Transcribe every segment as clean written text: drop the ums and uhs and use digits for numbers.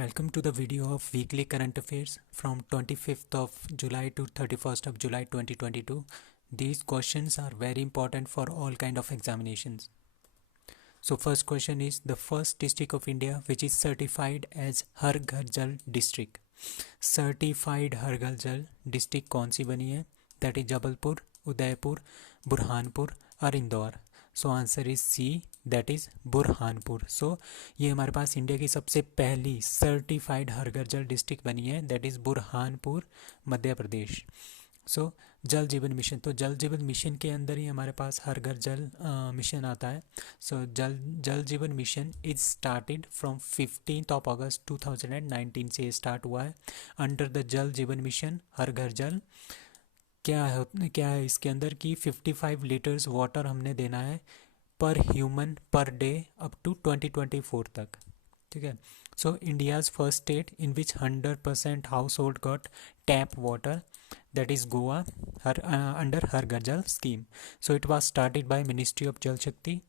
Welcome to the video of weekly current affairs from 25th of July to 31st of July 2022. These questions are very important for all kind of examinations. So first question is the first district of India which is certified as Har Ghar Jal district. Certified Har Ghar Jal district कौन सी बनी है? That is Jabalpur, Udaipur, Burhanpur और Indore. So answer is C, that is Burhanpur. So ये हमारे पास India की सबसे पहली सर्टिफाइड हर घर जल डिस्ट्रिक्ट बनी है, दैट इज़ बुरहानपुर, मध्य प्रदेश. सो जल जीवन मिशन, तो जल जीवन मिशन के अंदर ही हमारे पास हर घर जल मिशन आता है. सो जल जीवन mission is started from 15 of अगस्त 2019 से स्टार्ट हुआ है. अंडर द जल जीवन मिशन हर घर जल क्या है इसके अंदर की 55 लीटर्स वाटर हमने देना है पर human per day up to 2024 तक. ठीक है. So India's first state in which 100% household got tap water, that is Goa, under Har Ghar Jal scheme. So it was started by ministry of Jal Shakti.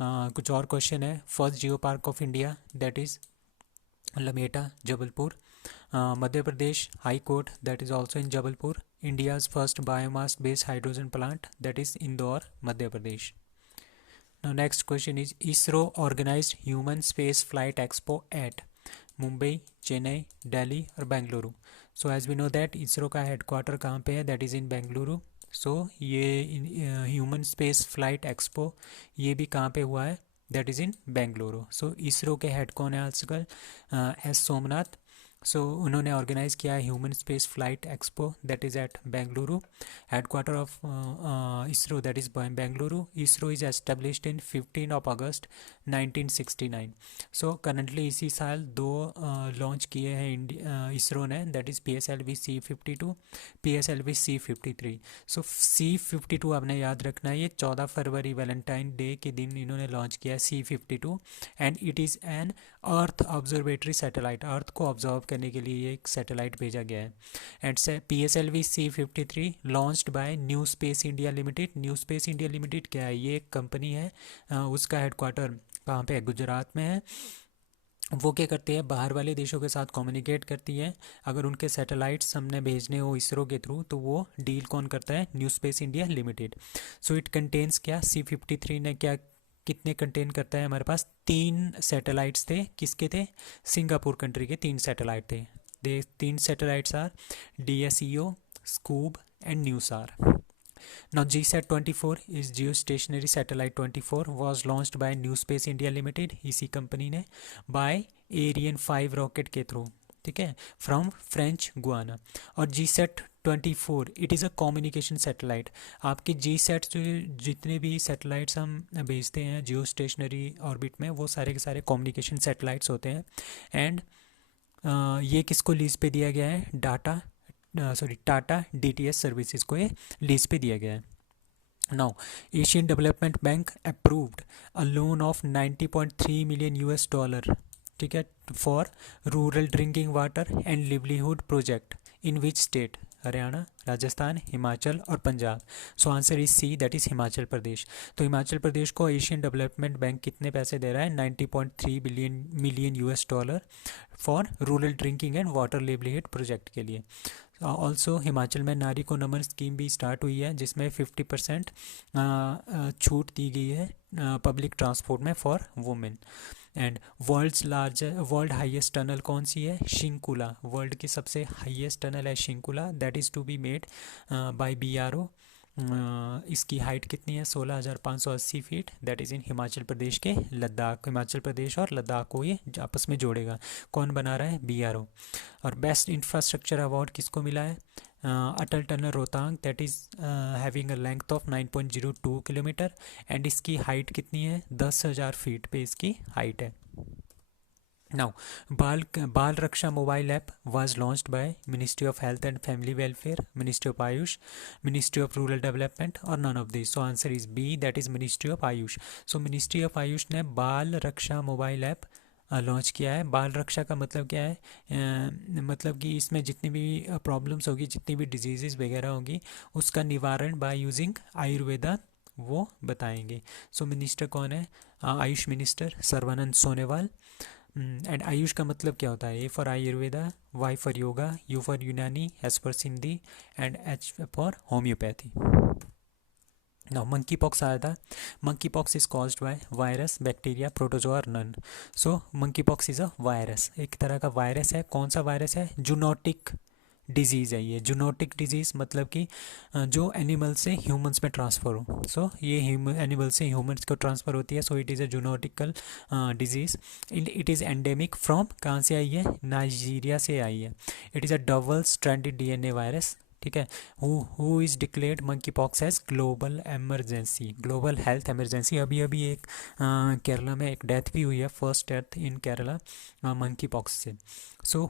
कुछ और क्वेश्चन है. First geopark of India, that is Lameta, Jabalpur. Madhya Pradesh high court, that is also in Jabalpur. India's first biomass-based hydrogen plant, that is Indore, Madhya Pradesh. Now next question is ISRO organized Human Space Flight Expo at Mumbai, Chennai, Delhi और Bengaluru. So as we know that ISRO का headquarter कहाँ पे है, that is in Bengaluru. So ये human space flight expo ये भी कहाँ पे हुआ है, that is in Bengaluru. So ISRO के हेड कौन है आजकल, एस सोमनाथ. सो उन्होंने ऑर्गेनाइज़ किया है human space flight expo, that is at Bengaluru. Headquarter of ISRO, that is Bengaluru. ISRO is established in 15 of August 1969. So currently इसी साल दो लॉन्च किए हैं इसरो ने, that is PSLV C-52, PSLV C-53. सो C-52 आपने याद रखना है, ये 14 फरवरी वैलेंटाइन डे के दिन इन्होंने लॉन्च किया है C-52. And it is an earth observatory satellite, earth को ऑब्जर्व करने के लिए ये एक सैटेलाइट भेजा गया है. And PSLV C-53 launched by new space India limited. New space India limited क्या है, ये एक कंपनी है, उसका हेडक्वार्टर कहाँ पे है, गुजरात में है. वो क्या करती है, बाहर वाले देशों के साथ कम्युनिकेट करती है. अगर उनके सैटेलाइट्स हमने भेजने हो इसरो के थ्रू तो वो डील कौन करता है, new space India limited. So it contains क्या, C-53 ने क्या कितने कंटेन करता है, हमारे पास 3 सैटेलाइट्स थे. किसके थे, सिंगापुर कंट्री के 3 सैटेलाइट थे. They 3 satellites are DSEO, Scoob and NeuSAR. Now GSAT-24 is geostationary satellite 24 was launched by New Space India Limited, इसी कंपनी ने, by Ariane 5 रॉकेट के थ्रू. ठीक है, फ्रॉम फ्रेंच गुआना. और GSAT-24 it is a communication satellite. आपके GSAT जितने भी satellites हम भेजते हैं जियो स्टेशनरी ऑर्बिट में, वो सारे के सारे कम्युनिकेशन सैटेलाइट्स होते हैं. एंड ये किसको लीज पे दिया गया है, टाटा DTS सर्विसेज को ये लीज पे दिया गया है. Now Asian development bank approved a loan of $90.3 million, ठीक है, for rural drinking water and livelihood project in which state, Haryana, Rajasthan, Himachal और Punjab. So answer is C, that is Himachal Pradesh. तो हिमाचल प्रदेश को एशियन डेवलपमेंट बैंक कितने पैसे दे रहा है, $90.3 million for rural drinking and water livelihood project के लिए. ऑल्सो हिमाचल में नारी को नमन स्कीम भी स्टार्ट हुई है, जिसमें 50% छूट दी गई है पब्लिक ट्रांसपोर्ट में for women. And world highest tunnel कौन सी है, शिंकुला. वर्ल्ड की सबसे हाईएस्ट टनल है Shinkula, that is to be made by BRO. इसकी हाइट कितनी है, 16,580 feet, that is in Himachal Pradesh के लद्दाख. हिमाचल प्रदेश और लद्दाख को ये आपस में जोड़ेगा. कौन बना रहा है, BRO. और बेस्ट इंफ्रास्ट्रक्चर अवार्ड किसको मिला है, Atal tunnel Rohtang, that is having a length of 9.02 kilometre. And इसकी हाइट कितनी है, 10,000 फीट पे इसकी हाइट है. Now, Bal Raksha mobile app was launched by Ministry of Health and Family Welfare, Ministry of Ayush, Ministry of Rural Development और none of these. So answer is B, that is Ministry of Ayush. So Ministry of Ayush ने बाल Raksha mobile app launch किया है. बाल रक्षा का मतलब क्या है, मतलब कि इसमें जितनी भी प्रॉब्लम्स होगी, जितनी भी डिजीज़ वगैरह होगी, उसका निवारण बाय यूजिंग आयुर्वेदा वो बताएंगे. सो मिनिस्टर कौन है, आयुष मिनिस्टर सर्बानंद सोनोवाल. एंड आयुष का मतलब क्या होता है? A for Ayurveda, Y for yoga, U for Unani, S for Sindhi and H for homoeopathy. Now monkeypox आया था। Monkeypox is caused by virus, bacteria, protozoa और none. So monkeypox is a virus, एक तरह का वायरस है। कौन सा virus है? जूनोटिक डिजीज़ है ये। जूनोटिक डिजीज़ मतलब कि जो एनिमल से ह्यूमंस में ट्रांसफ़र हो। सो ये एनिमल से ह्यूमंस को ट्रांसफ़र होती है। So it is a zoonotical disease. It is endemic from, कहाँ से आई है? नाइजीरिया से आई है। It is a double stranded DNA virus. ठीक है। Who is declared monkeypox as global emergency, global health emergency. अभी अभी एक केरला में एक डेथ भी हुई है, first death in Kerala monkey pox से। So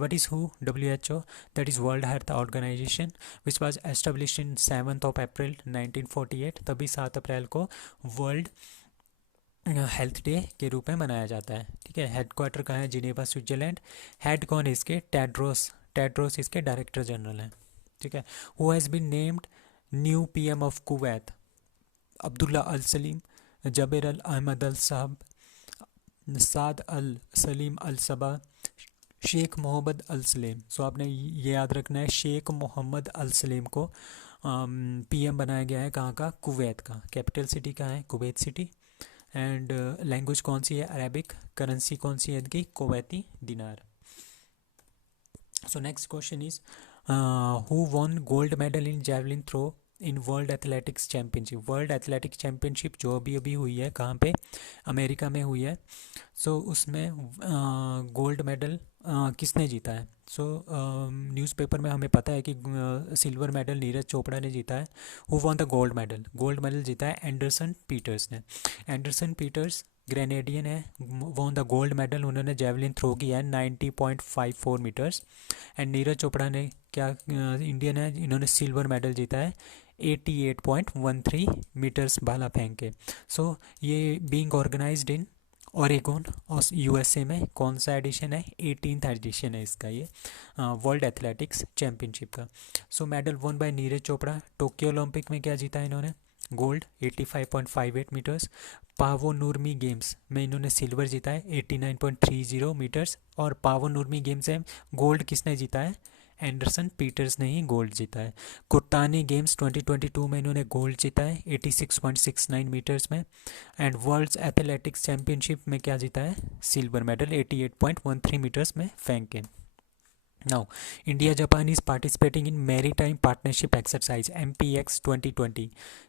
what is WHO? WHO, that is World Health Organization, which was established in 7th of April 1948। तभी 7 अप्रैल को वर्ल्ड हेल्थ डे के रूप में मनाया जाता है। ठीक है। हेडक्वार्टर कहाँ है? Geneva, Switzerland. हेड कौन है इसके? टेड्रोस। टेड्रोस इसके डायरेक्टर जनरल हैं। ठीक है। Who has been named new PM of Kuwait? Abdullah Al Salim, Jaber Al Ahmad Al Sabah, Saad अल सलीम अल सबा, शेख मोहम्मद अल सलेम। सो आपने ये याद रखना है, शेख मोहम्मद अल सलेम को पीएम बनाया गया है। कहाँ का? कुवैत का। कैपिटल सिटी कहाँ है? Kuwait city. एंड लैंग्वेज कौन सी है? अरेबिक। करेंसी कौन सी है इनकी? Kuwaiti dinar. So next question is who won gold medal in javelin throw in world athletics championship? World athletics championship जो अभी अभी हुई है, कहाँ पे? अमेरिका में हुई है। सो उसमें गोल्ड मेडल किसने जीता है? सो न्यूज़पेपर में हमें पता है कि सिल्वर मेडल नीरज चोपड़ा ने जीता है। Who won the gold medal? Gold medal जीता है एंडरसन पीटर्स ने। एंडरसन पीटर्स ग्रेनेडियन है, वॉन द गोल्ड मेडल। उन्होंने जेवलिन थ्रो किया है 90.54 मीटर्स। एंड नीरज चोपड़ा ने क्या, इंडियन है, इन्होंने सिल्वर मेडल जीता है 88.13 मीटर्स भाला फेंक के। सो ये बीइंग ऑर्गेनाइज्ड इन ओरेगोन और यूएसए में। कौन सा एडिशन है? 18th एडिशन है इसका, ये वर्ल्ड एथलेटिक्स चैम्पियनशिप का। So medal won by Neeraj Chopra. Tokyo Olympic में क्या जीता है इन्होंने? Gold 85.58 metres. Paavo Nurmi games में इन्होंने सिल्वर जीता है 89.30 मीटर्स। और पावो नूरमी गेम्स में गोल्ड किसने जीता है? एंडरसन पीटर्स ने ही गोल्ड जीता है। कुर्तानी गेम्स 2022 में इन्होंने गोल्ड जीता है 86.69 मीटर्स में। एंड वर्ल्ड्स एथलेटिक्स चैम्पियनशिप में क्या जीता है? सिल्वर मेडल 88.13 मीटर्स में फेंक के। Now India Japan is participating in maritime partnership exercise MPX 2020।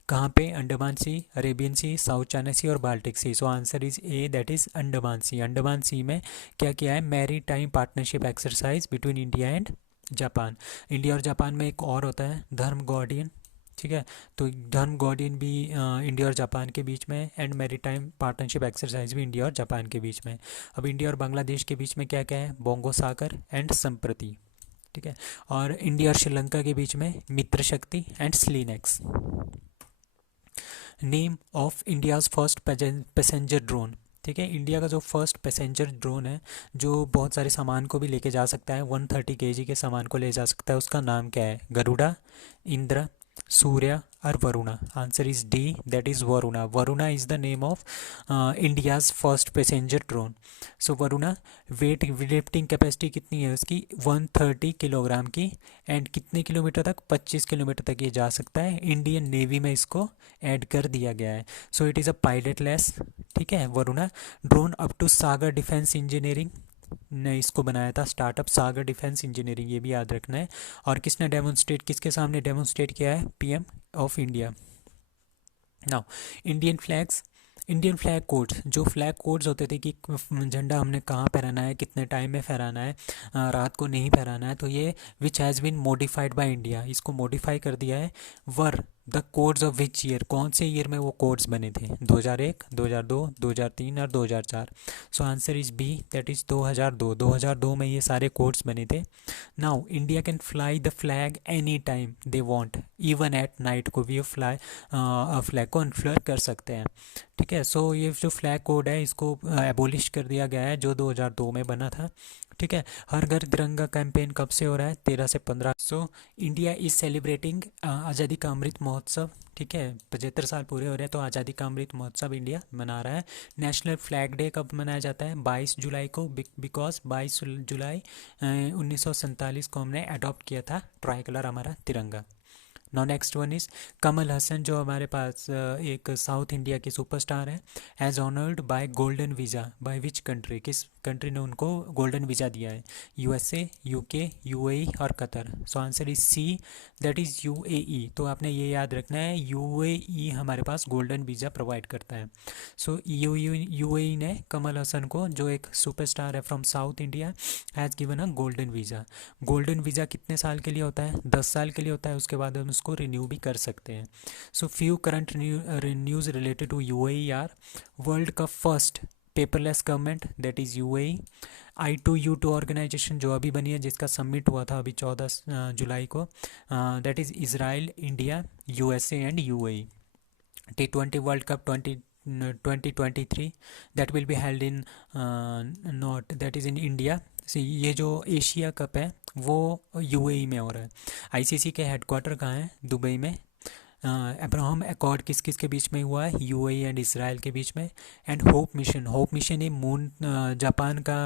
कहाँ पे? Andaman sea, Arabian sea, South China sea और Baltic sea. So answer is A, that is Andaman sea. Andaman sea में क्या किया है? Maritime partnership exercise between India and Japan. India और Japan में एक और होता है धर्म गार्डियन। ठीक है। तो धर्म गार्डियन भी इंडिया और जापान के बीच में। एंड मैरीटाइम पार्टनरशिप एक्सरसाइज भी इंडिया और जापान के बीच में। अब इंडिया और बांग्लादेश के बीच में क्या क्या है? बोंगो सागर एंड संप्रति। ठीक है। और इंडिया और श्रीलंका के बीच में Mitra Shakti and SLINEX. Name of India's first passenger drone. ठीक है। इंडिया का जो फर्स्ट पैसेंजर ड्रोन है, जो बहुत सारे सामान को भी लेके जा सकता है, 130 kg के सामान को ले जा सकता है, उसका नाम क्या है? गरुड़ा, इंद्र, सूर्या और Varuna. Answer is D, that is Varuna. Varuna is the name of India's first passenger drone. So Varuna weight lifting capacity कितनी है उसकी? 130 किलोग्राम की। एंड कितने किलोमीटर तक? 25 किलोमीटर तक ये जा सकता है। इंडियन नेवी में इसको ऐड कर दिया गया है। So it is a pilotless. ठीक है। Varuna drone up to Sagar defence engineering ने इसको बनाया था, स्टार्टअप सागर डिफेंस इंजीनियरिंग, ये भी याद रखना है। और किसने डेमोन्स्ट्रेट, किसके सामने डेमोन्स्ट्रेट किया है? PM of India. Now Indian flags, Indian flag codes, जो फ्लैग कोड्स होते थे कि झंडा हमने कहाँ फहराना है, कितने टाइम में फहराना है, रात को नहीं फहराना है, तो ये which has been modified by India, इसको मॉडिफाई कर दिया है। Were the codes of which year, कौन से ईयर में वो कोड्स बने थे? 2001, 2002, 2003 और 2004। So answer is B, that is 2002। 2002 में ये सारे कोड्स बने थे। Now India can fly the flag any time they want, even at night को भी फ्लाई फ्लैग को अनफ्लर कर सकते हैं। ठीक है। सो ये जो फ्लैग कोड है इसको एबोलिश कर दिया गया है, जो 2002 में बना था। ठीक है। हर घर तिरंगा कैंपेन कब से हो रहा है? 13 से 15। सो इंडिया इज सेलिब्रेटिंग आज़ादी का अमृत महोत्सव। ठीक है, 75 साल पूरे हो रहे हैं तो आज़ादी का अमृत महोत्सव इंडिया मना रहा है। नेशनल फ्लैग डे कब मनाया जाता है? 22 जुलाई को, बिकॉज 22 जुलाई 1947 को हमने अडॉप्ट किया था ट्राई कलर हमारा तिरंगा। Now next one is Kamal Haasan, जो हमारे पास एक साउथ इंडिया के सुपरस्टार हैं, as honoured by golden visa by which country? किस कंट्री ने उनको गोल्डन वीज़ा दिया है? यूएसए, यूके, यूएई और Qatar. So answer is C, that is UAE. तो आपने ये याद रखना है, यूएई हमारे पास गोल्डन वीज़ा प्रोवाइड करता है। सो यूएई ने कमल हसन को, जो एक सुपरस्टार है from south India, has given a golden visa. Golden visa कितने साल के लिए होता है? 10 साल के लिए होता है, उसके बाद हम उसको रिन्यू भी कर सकते हैं। So few current news related to UAE are: world का first paperless government, that is UAE. I2U2 organisation जो अभी बनी है, जिसका सबमिट हुआ था अभी 14 जुलाई को, that is Israel, India, USA and UAE. T20 world cup 2023 that will B held in not, that is in India. ये जो एशिया कप है वो यूएई में हो रहा है। आईसीसी के हेडक्वार्टर कहाँ है? दुबई में। अब्राहम अकॉर्ड किस किस के बीच में हुआ है? यूएई एंड इसराइल के बीच में। एंड होप मिशन ये मून, जापान का,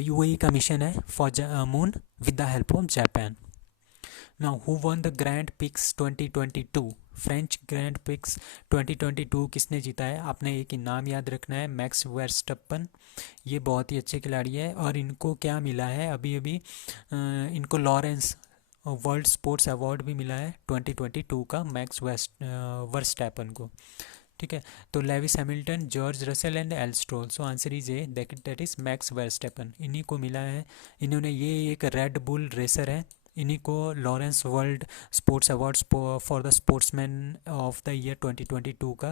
यूएई का मिशन है for moon with the help of Japan. Now who one the grand pics 2022? French grand pics 2022 किसने जीता है? आपने एक इनाम याद रखना है, मैक्स वर्स्टप्पन। ये बहुत ही अच्छे खिलाड़ी है और इनको क्या मिला है अभी अभी? इनको लॉरेंस वर्ल्ड स्पोर्ट्स अवार्ड भी मिला है 2022 का, मैक्स वर्स्टैपन को। ठीक है, तो Lewis Hamilton, George Russell and L stroll. So answer is A, that is max Verstappen, इन्हीं को मिला है। इन्होंने, ये एक रेड बुल रेसर है, इन्हीं को Lawrence world sports awards for the sportsman of the year 2022 का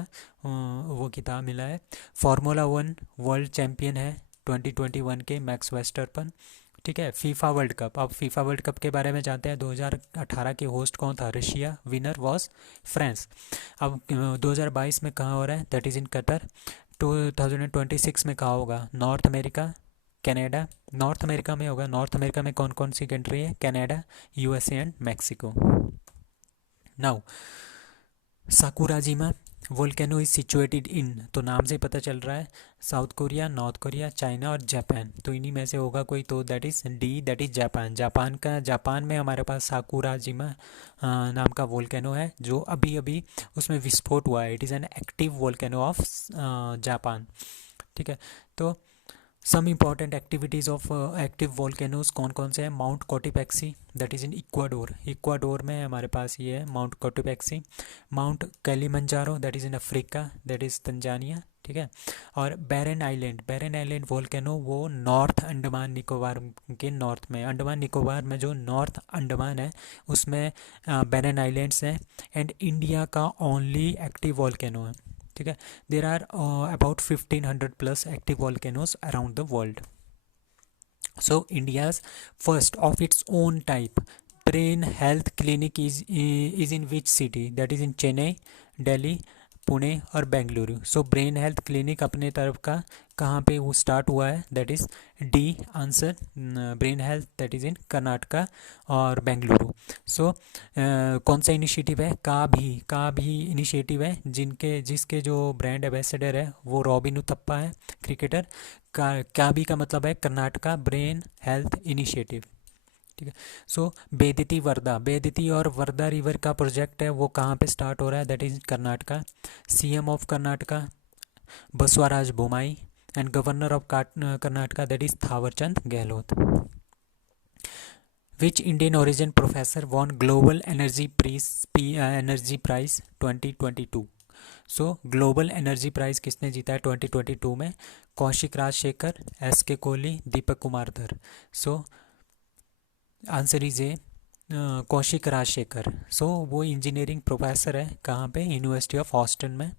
वो किताब मिला है। फार्मूला 1 वर्ल्ड चैम्पियन है 2021 के मैक्स वर्स्टैपन। ठीक है, फीफा वर्ल्ड कप, अब फीफा वर्ल्ड कप के बारे में जानते हैं। 2018 के होस्ट कौन था? रशिया। Winner was France. अब 2022 में कहाँ हो रहा है? That is in Qatar. 2026 में कहाँ होगा? North America, Canada. North America में होगा। नॉर्थ अमेरिका में कौन कौन सी कंट्री है? Canada, USA and Mexico. Now Sakurajima volcano is situated in, तो नाम से पता चल रहा है, South Korea, North Korea, China और जापान। तो इन्हीं में से होगा कोई, तो that is D, that is Japan. Japan में हमारे पास साकुराजिमा नाम का वोल्केनो है, जो अभी अभी उसमें विस्फोट हुआ है। It is an active volcano of Japan. ठीक है, तो some important activities of active volcanoes कौन कौन से हैं? Mount Cotopaxi, that is in Ecuador. Ecuador में हमारे पास ये है mount Cotopaxi. Mount Kilimanjaro, that is in Africa, that is Tanzania. ठीक है, और बैरन आइलैंड वोल्केनो वो नॉर्थ अंडमान निकोबार के नॉर्थ में, अंडमान निकोबार में जो नॉर्थ अंडमान है उसमें बैरन आइलैंड्स हैं। एंड इंडिया का ओनली एक्टिव वोल्केनो है। ठीक है, there are about 1500 plus active volcanoes around the world. So India's first of its own type brain health clinic is in which city? That is in Chennai, Delhi, Pune और Bengaluru. So brain health clinic अपने तरफ का कहाँ पे वो स्टार्ट हुआ है? That is D answer, brain health, that is इन कर्नाटका और बेंगलुरु। सो कौन सा इनिशिएटिव है? का भी इनिशिएटिव है, जिसके जो ब्रांड एम्बेसडर है वो रॉबिन उथप्पा है, क्रिकेटर। का भी का मतलब है कर्नाटका ब्रेन हेल्थ इनिशिएटिव। ठीक है, सो बेदिति और वर्धा रिवर का प्रोजेक्ट है, वो कहाँ पे स्टार्ट हो रहा है? That is Karnataka. CM of Karnataka Basavaraj Bommai and governor of Karnataka that is Thaawarchand Gehlot. Which Indian origin professor won global energy prize 2022? So global energy prize किसने जीता है 2022 में? कौशिक राजशेखर, एस के Kohli, Deepak Kumar Dhar. So answer is A Kaushik Rajshekhar. So वो इंजीनियरिंग प्रोफेसर है, कहाँ पे? यूनिवर्सिटी ऑफ ऑस्टिन में।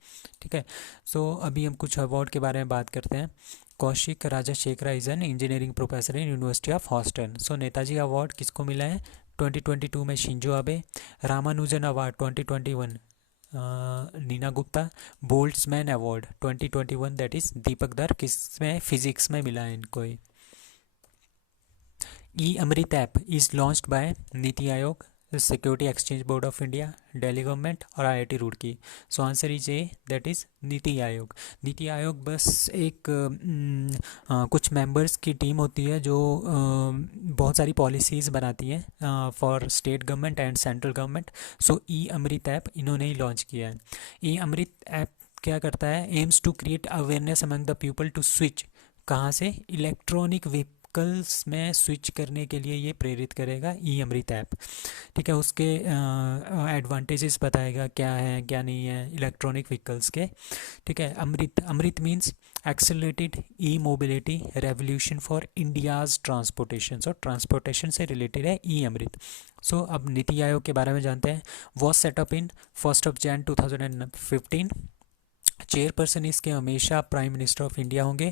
ठीक है, सो अभी हम कुछ अवार्ड के बारे में बात करते हैं। Kaushik Rajasekhar is an engineering professor in university of Austin. So Netaji award किसको मिला है 2022 में? Shinzo Abe. Ramanujan award 2021 Neena Gupta. Boltzmann award 2021 that is Deepak Dhar, किसमें, फिजिक्स में मिला है इनको। E Amrit app is launched by NITI Aayog, security exchange board of India, Delhi government और IIT Roorkee. So answer is A that is NITI Aayog. NITI Aayog बस एक कुछ मेंबर्स की टीम होती है जो बहुत सारी पॉलिसीज़ बनाती हैं for state government and central government. So e Amrit app इन्होंने ही लॉन्च किया है। ई अमृत ऐप क्या करता है, aims to create awareness among the people to switch, कहाँ से, इलेक्ट्रॉनिक व्हीकल्स में स्विच करने के लिए ये प्रेरित करेगा ई अमृत ऐप। ठीक है, उसके एडवांटेजेस बताएगा क्या है क्या नहीं है इलेक्ट्रॉनिक व्हीकल्स के। ठीक है, Amrit, Amrit means accelerated e mobility revolution for India's transportation. So transportation से रिलेटेड है ई अमृत। सो अब नीति आयोग के बारे में जानते हैं। Was setup in 1 January 2015। Chairperson इसके हमेशा प्राइम मिनिस्टर ऑफ इंडिया होंगे।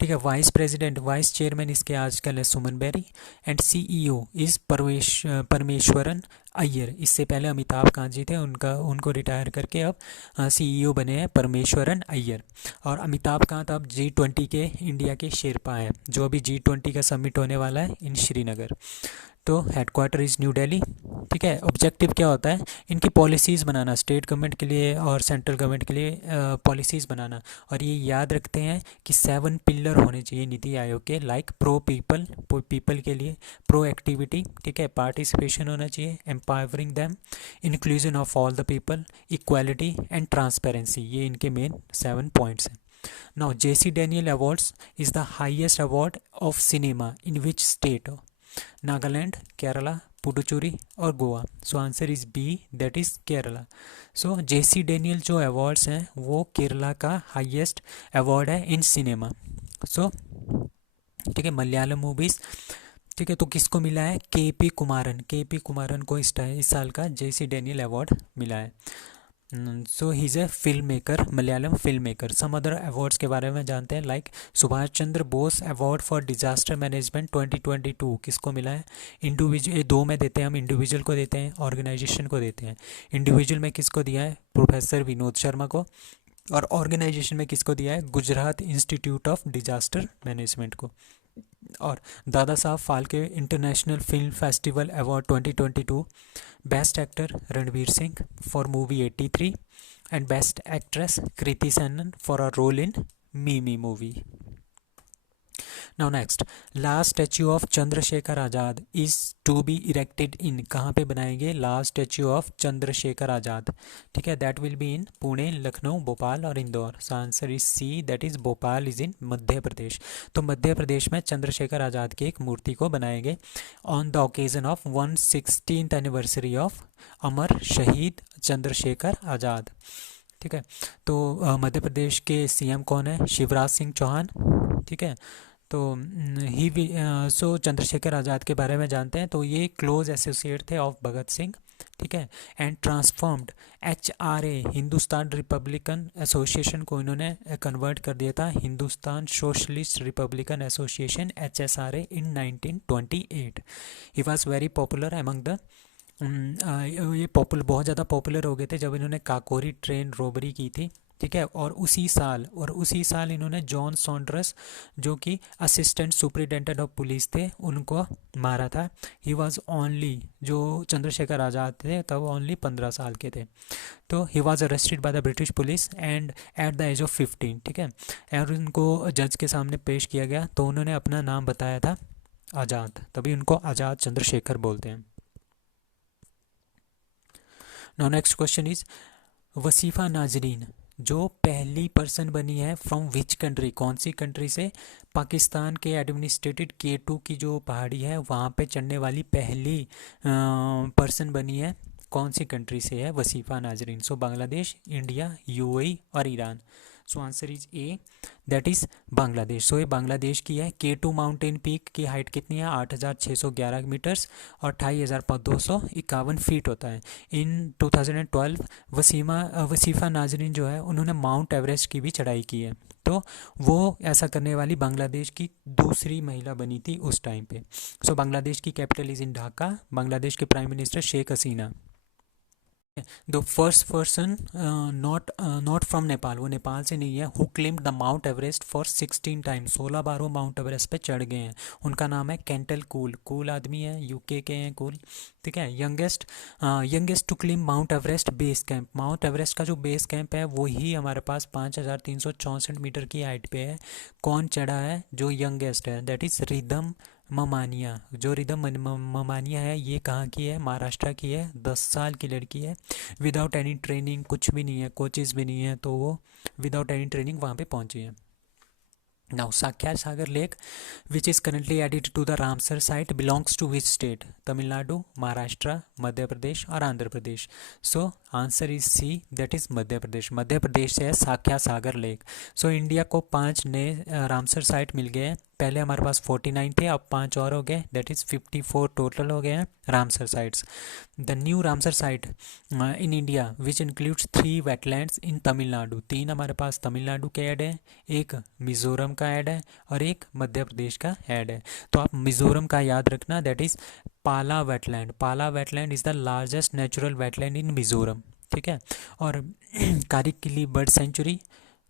ठीक है, वाइस प्रेसिडेंट, वाइस चेयरमैन इसके आजकल है Suman Bery. And CEO is Parameswaran Iyer. इससे पहले अमिताभ कांत जी थे, उनको रिटायर करके अब सीईओ बने हैं परमेश्वरन अय्यर। और अमिताभ कांत अब G20 के इंडिया के शेरपा हैं, जो अभी G20 का समिट होने वाला है इन श्रीनगर। तो हेडक्वार्टर इज़ न्यू दिल्ली। ठीक है, ऑब्जेक्टिव क्या होता है, इनकी पॉलिसीज़ बनाना, स्टेट गवर्नमेंट के लिए और सेंट्रल गवर्नमेंट के लिए पॉलिसीज़ बनाना। और ये याद रखते हैं कि 7 पिलर होने चाहिए नीति आयोग के, लाइक प्रो पीपल, पीपल के लिए, प्रो एक्टिविटी, ठीक है, पार्टिसिपेशन होना चाहिए, empowering them, inclusion of all the people, equality and transparency. ये इनके मेन 7 पॉइंट्स हैं। Now JC Daniel Awards is the highest award of cinema in which state? Nagaland, Kerala, Puducherry और Goa. So answer is B that is Kerala. So JC Daniel जो awards हैं वो केरला का highest award है in cinema. सो ठीक है, मलयालम मूवीज़। ठीक है, तो किसको मिला है, KP कुमारन को इस साल का JC Daniel अवार्ड मिला है। So he is a film maker, Malayalam film maker. Some other awards के बारे में जानते हैं, like Subhash Chandra Bose award for disaster management 2022 किसको मिला है। इंडिविजुअल, ये 2 में देते हैं हम, इंडिविजुअल को देते हैं, ऑर्गेनाइजेशन को देते हैं। इंडिविजुअल में किसको दिया है, प्रोफेसर विनोद शर्मा को। और ऑर्गेनाइजेशन में किसको दिया है, Gujarat institute of disaster management को। और Dada Saheb Phalke international film festival award 2022, best actor Ranveer Singh for movie 83 and best actress Kriti Sanon for a role in Mimi movie. Now next, last statue of Chandrashekhar Azad is to be erected in, कहाँ पे बनाएंगे, last statue of Chandrashekhar Azad. ठीक है, that will be in Pune, Lucknow, Bhopal और Indore. So answer is C that is Bhopal is in Madhya Pradesh. तो मध्य प्रदेश में चंद्रशेखर आज़ाद की एक मूर्ति को बनाएंगे on the occasion of 116th anniversary of अमर शहीद चंद्रशेखर आज़ाद। ठीक है, तो मध्य प्रदेश के CM कौन है, शिवराज सिंह चौहान। ठीक है, तो सो चंद्रशेखर आज़ाद के बारे में जानते हैं। तो ये क्लोज एसोसिएट थे ऑफ भगत सिंह। ठीक है, and transformed HRA Hindustan Republican association को इन्होंने कन्वर्ट कर दिया था Hindustan socialist Republican association HSRA in 1928। He was very popular among the ये बहुत ज़्यादा पॉपुलर हो गए थे जब इन्होंने काकोरी ट्रेन रॉबरी की थी। ठीक है, और उसी साल इन्होंने जॉन सॉन्ड्रस जो कि असिस्टेंट सुपरिटेंडेंट ऑफ पुलिस थे उनको मारा था। ही वाज ओनली, जो चंद्रशेखर आज़ाद थे तब ओनली 15 साल के थे। तो he was arrested by the British police and at the age of 15। ठीक है, और उनको जज के सामने पेश किया गया तो उन्होंने अपना नाम बताया था आज़ाद, तभी उनको आज़ाद चंद्रशेखर बोलते हैं। नाउ नेक्स्ट क्वेश्चन इज, वसीफ़ा नाजरीन जो पहली पर्सन बनी है फ्रॉम विच कंट्री, कौन सी कंट्री से, पाकिस्तान के एडमिनिस्ट्रेटेड K2 की जो पहाड़ी है वहाँ पे चढ़ने वाली पहली पर्सन बनी है, कौन सी कंट्री से है Wasifa Nazrin. So Bangladesh, India, UAE और Iran. So answer is A that is Bangladesh. So ये बांग्लादेश की है। K2 माउंटेन पीक की हाइट कितनी है, 8,611 मीटर्स और 28,251 फीट होता है। इन 2012 वसीफ़ा नाजरीन जो है उन्होंने माउंट एवरेस्ट की भी चढ़ाई की है। तो वो ऐसा करने वाली बांग्लादेश की दूसरी महिला बनी थी उस टाइम पे। सो बांग्लादेश की capital is in Dhaka. Bangladesh के prime minister Sheikh Hasina. The first person not from Nepal, वो नेपाल से नहीं है, who claimed the Mount Everest for 16 times, 16 बार वो माउंट एवरेस्ट पे चढ़ गए हैं। उनका नाम है केंटल कूल। कूल आदमी है, यूके के हैं कूल। ठीक है। Youngest to claim Mount Everest base camp, Mount Everest का जो बेस कैंप है वही हमारे पास 5364 मीटर की हाइट पे है। कौन चढ़ा है? जो यंगेस्ट है, दैट इज रिदम ममानिया। जो रिदम ममानिया है, ये कहाँ की है? महाराष्ट्र की है। 10 साल की लड़की है, विदाउट एनी ट्रेनिंग, कुछ भी नहीं है, कोचेस भी नहीं है, तो वो विदाउट एनी ट्रेनिंग वहाँ पे पहुँची है। Now Sakhya Sagar lake which is currently added to the Ramsar site belongs to which state? Tamil Nadu, Maharashtra, Madhya Pradesh और Andhra Pradesh? So answer is C, that is Madhya Pradesh. Madhya Pradesh से है Sakya Sagar lake. So India को 5 नए Ramsar site मिल गए हैं। पहले हमारे पास 49 थे, अब 5 और हो गए, दैट इज 54 टोटल हो गए हैं Ramsar sites. The new Ramsar site in India which includes 3 wetlands in Tamil Nadu. 3 हमारे पास तमिलनाडु के ऐड है, एक मिजोरम का ऐड है और एक मध्य प्रदेश का ऐड है। तो आप मिजोरम का याद रखना, that is Pala wetland. Pala wetland is the largest natural wetland in Mizoram. ठीक है। और Karikili bird sanctuary,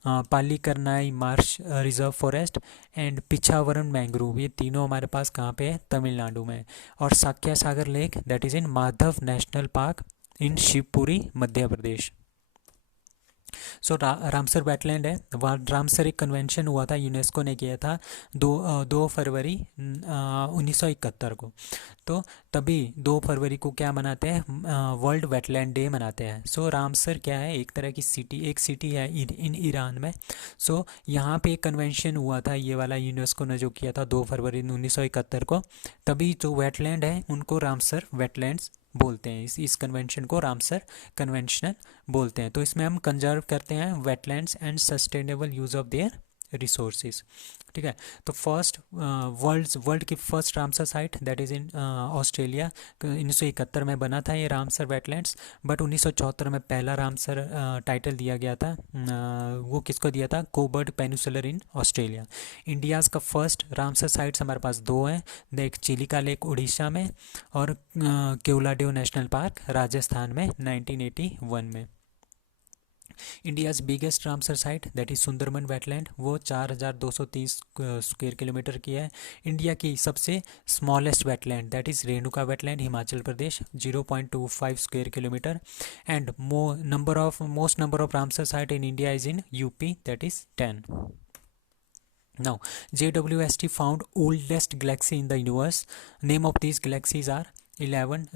Pallikaranai marsh reserve forest and Pichavaram mangrove, ये तीनों हमारे पास कहाँ पे है? तमिलनाडु में। और Sakhya Sagar lake that is in Madhav national park in Shivpuri Madhya Pradesh. So Ramsar wetland है वहाँ। रामसर एक कन्वेंशन हुआ था, यूनेस्को ने किया था 2 फरवरी 1971 को। तो तभी 2 फरवरी को क्या मनाते हैं? वर्ल्ड वेटलैंड डे मनाते हैं। सो रामसर क्या है? एक तरह की सिटी, एक सिटी है इन ईरान में। सो यहाँ पे एक कन्वेंशन हुआ था, ये वाला यूनेस्को ने जो किया था 2 फरवरी 1971 को। तभी जो वेटलैंड है उनको रामसर वेटलैंड्स बोलते हैं। इस कन्वेंशन को रामसर कन्वेंशन बोलते हैं। तो इसमें हम कंजर्व करते हैं wetlands and sustainable use of their resources. ठीक है। तो वर्ल्ड की first Ramsar site that is in Australia, 1971 में बना था ये रामसर वेटलैंड्स। बट 1974 में पहला रामसर टाइटल दिया गया था, वो किसको दिया था? Covert peninsular in Australia. India's का फर्स्ट रामसर साइट्स हमारे पास 2 हैं, एक चिलिका लेक उड़ीसा में और केवलादेव नेशनल पार्क राजस्थान में 1981 में। India's biggest Ramsar site that is Sundarban wetland, वो 4230 स्क्वायर किलोमीटर की है। इंडिया की सबसे smallest wetland that is Renuka wetland Himachal Pradesh, 0.25 square kilometre. And most number of Ramsar site in India is in UP, that is 10. Now, JWST found oldest galaxy in the universe. Name of these galaxies are 11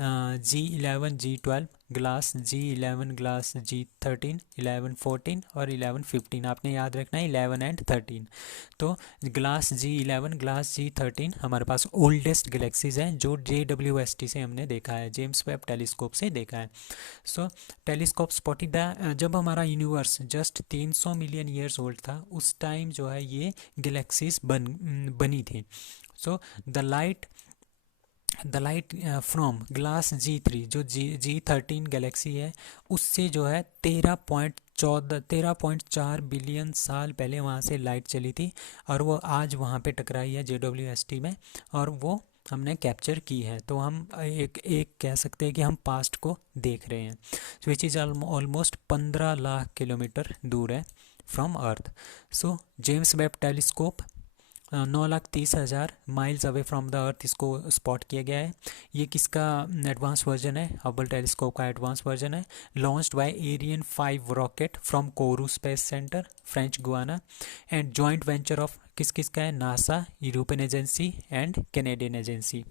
G11 G12 glass G11 glass G13 11 14 और 11 15। आपने याद रखना है 11 and 13। तो glass G11 glass G13 हमारे पास oldest galaxies हैं जो JWST से हमने देखा है, जेम्स वेब टेलीस्कोप से देखा है। सो टेलीस्कोप स्पॉटेड द, जब हमारा universe just 300 million years old था उस टाइम जो है ये गैलेक्सीज बनी थी। So the light from glass G3 जो G13 गैलेक्सी है उससे जो है 13.4 बिलियन साल पहले वहाँ से लाइट चली थी और वो आज वहाँ पे टकराई है JWST में और वो हमने कैप्चर की है। तो हम एक कह सकते हैं कि हम पास्ट को देख रहे हैं, which is almost 15 lakh kilometre दूर है from earth. So James Webb telescope 9,30,000 miles away from the earth इसको स्पॉट किया गया है। ये किसका एडवांस वर्जन है? हबल टेलीस्कोप का एडवांस वर्जन है। Launched by Ariane 5 rocket from Kourou space centre French Guiana and joint venture of किस का है? NASA, European agency and Canadian agency.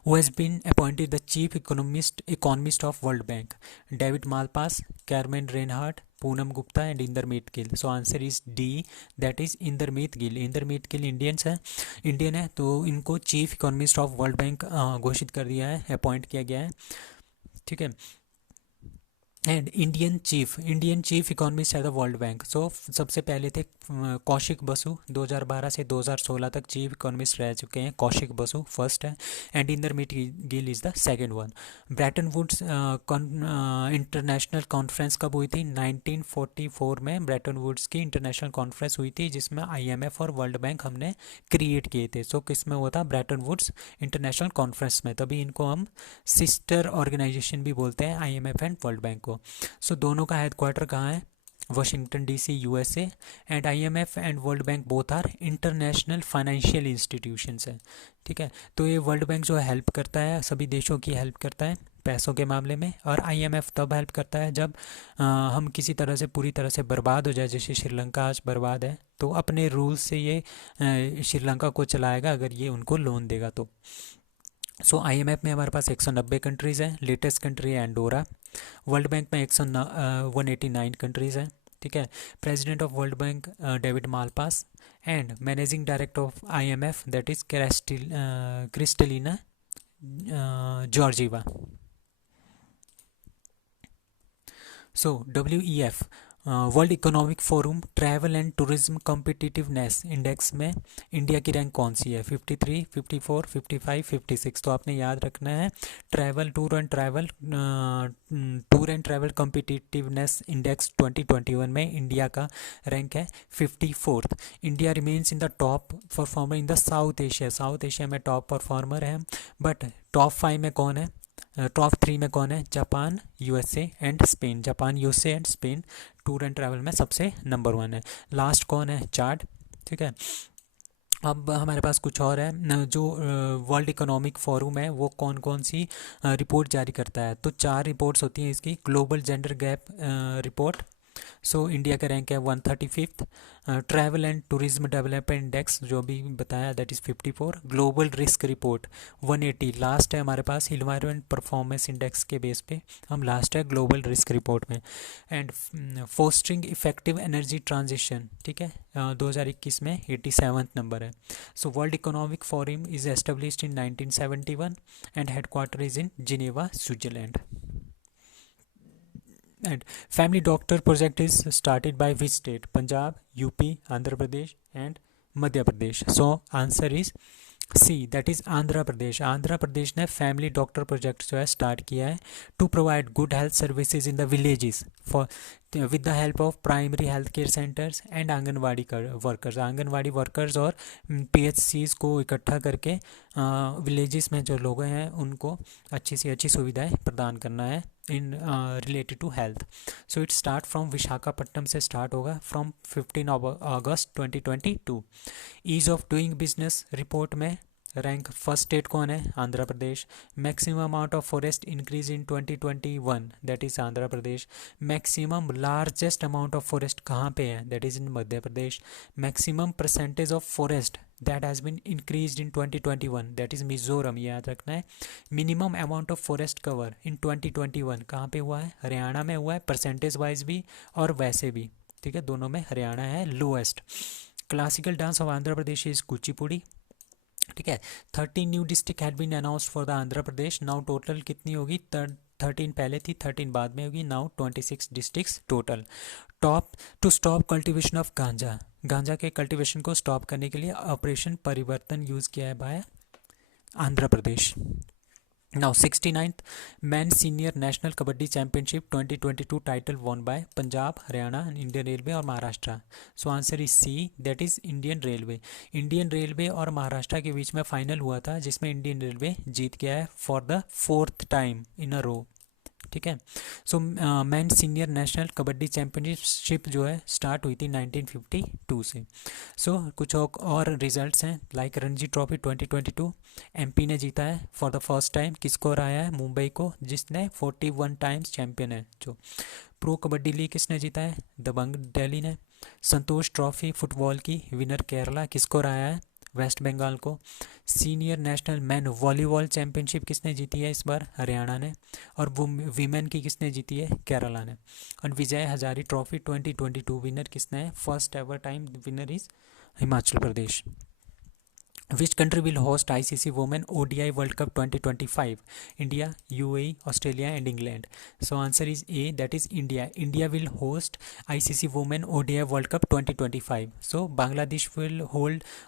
Who has been appointed the chief economist of World Bank? David Malpass, Carmen Reinhardt, Poonam Gupta and Indermeet Gill. So answer is D, that is Indermeet Gill. Indermeet Gill Indian है तो इनको chief economist of world bank घोषित कर दिया है, appoint किया गया है। ठीक है। एंड इंडियन चीफ इकोनॉमिस्ट है द वर्ल्ड बैंक। सो सबसे पहले थे कौशिक बसु, 2012 से 2016 तक चीफ इकोनॉमिस्ट रह चुके हैं। कौशिक बसु फर्स्ट है and Indermit Gill is the second one. Bretton Woods international conference कब हुई थी? 1944 में ब्रेटन वुड्स की इंटरनेशनल कॉन्फ्रेंस हुई थी जिसमें आईएमएफ और वर्ल्ड बैंक हमने क्रिएट किए थे। सो किस में हुआ था? ब्रेटन वुड्स इंटरनेशनल कॉन्फ्रेंस में। तभी इनको हम सिस्टर ऑर्गेनाइजेशन भी बोलते हैं, आईएमएफ एंड वर्ल्ड बैंक को। सो दोनों का हेडक्वार्टर कहाँ है? Washington DC USA. And IMF and world bank both are international financial institutions है। ठीक है, तो ये वर्ल्ड बैंक जो हेल्प करता है, सभी देशों की हेल्प करता है पैसों के मामले में, और आईएमएफ तब हेल्प करता है जब हम किसी तरह से पूरी तरह से बर्बाद हो जाए, जैसे श्रीलंका आज बर्बाद है, तो अपने रूल्स से ये श्रीलंका को चलाएगा अगर ये उनको लोन देगा तो। सो आईएमएफ में हमारे पास 190 कंट्रीज़ हैं। लेटेस्ट कंट्री है एंडोरा। वर्ल्ड बैंक में 189 कंट्रीज़ हैं। ठीक है, president of world bank David Malpass and managing director of IMF that is Kristalina Georgieva. So WEF world economic forum travel and tourism competitiveness index में India की rank कौन सी है? 53, 54, 55, 56। तो आपने याद रखना है tour and travel competitiveness index 2021 में इंडिया का रैंक है 54th। India remains in the top performer in the south Asia. South Asia में टॉप परफॉर्मर है, बट टॉप 5 में कौन है? टॉप 3 में कौन है? Japan, USA and Spain. Japan, USA and Spain tour and travel में सबसे नंबर 1 है। लास्ट कौन है? चार्ट। ठीक है, अब हमारे पास कुछ और है जो वर्ल्ड इकोनॉमिक फोरम है वो कौन कौन सी रिपोर्ट जारी करता है। तो 4 रिपोर्ट्स होती हैं इसकी। Global gender gap report, so India का रैंक है 135th। Travel and tourism development index जो भी बताया that is 54। Global risk report 180। Last है हमारे पास एनवायरनमेंट परफॉर्मेंस इंडेक्स के बेस पे हम लास्ट है ग्लोबल रिस्क रिपोर्ट में। And fostering effective energy transition, ठीक है, 2021 में 87th नंबर है। So world economic forum is established in 1971 and headquarter is in Geneva, Switzerland. And family doctor project is started by which state? Punjab, UP, Andhra Pradesh and Madhya Pradesh. So answer is C, that is Andhra Pradesh. Andhra Pradesh ने family doctor project जो है start किया है to provide good health services in the villages for with the help of primary health care centres and anganwadi workers. Anganwadi workers और PHCs को इकट्ठा करके villages में जो लोग हैं उनको अच्छी से अच्छी सुविधाएं प्रदान करना है in related to health. So it start from Visakhapatnam से स्टार्ट होगा फ्रॉम 15 अगस्त 2022। Ease of doing business report में रैंक फर्स्ट स्टेट कौन है? Andhra Pradesh. Maximum amount of forest increase in 2021 that is Andhra Pradesh. Maximum largest amount of forest कहाँ पे है? That is in Madhya Pradesh. Maximum percentage of forest that has been increase in 2021 that is Mizoram, याद रखना है। Minimum amount of forest cover in 2021 कहाँ पे हुआ है? हरियाणा में हुआ है, परसेंटेज वाइज भी और वैसे भी। ठीक है, दोनों में हरियाणा है lowest. Classical dance of Andhra Pradesh is Kuchipudi. ठीक है, 13 new district had been announced for the Andhra Pradesh. Now total कितनी होगी? 13 पहले थी, 13 बाद में होगी। Now 26 districts total. Top to stop cultivation of ganja. Ganja के कल्टीवेशन को स्टॉप करने के लिए ऑपरेशन परिवर्तन यूज़ किया है bye Andhra Pradesh. Now 69th Men Senior National Kabaddi Championship 2022 title won by Punjab, Haryana, Indian Railway और Maharashtra. So answer is C, that is Indian Railway। Indian Railway और महाराष्ट्र के बीच में फाइनल हुआ था जिसमें इंडियन रेलवे जीत गया है for the 4th time in a row. ठीक है, so man senior national kabaddi championship जो है स्टार्ट हुई थी 1952 से। सो कुछ और रिजल्ट्स हैं लाइक रणजी ट्रॉफी 2022 MP ने जीता है फॉर द फर्स्ट टाइम। किसको हराया है? मुंबई को, जिसने 41 टाइम्स चैम्पियन है। जो प्रो कबड्डी लीग किसने जीता है? दबंग दिल्ली ने। संतोष ट्रॉफी फुटबॉल की विनर केरला, किसको हराया है? वेस्ट बंगाल को। Senior national man volleyball championship किसने जीती है इस बार? हरियाणा ने। और वो वीमेन की किसने जीती है? केरला ने। और विजय हजारी ट्रॉफी 2022 विनर किसने है? First ever time winner is Himachal Pradesh. Which country will host ICC Women ODI World Cup 2025? India, UAE, Australia, and England. So answer is A, that is India. India will host ICC Women ODI World Cup 2025. So Bangladesh will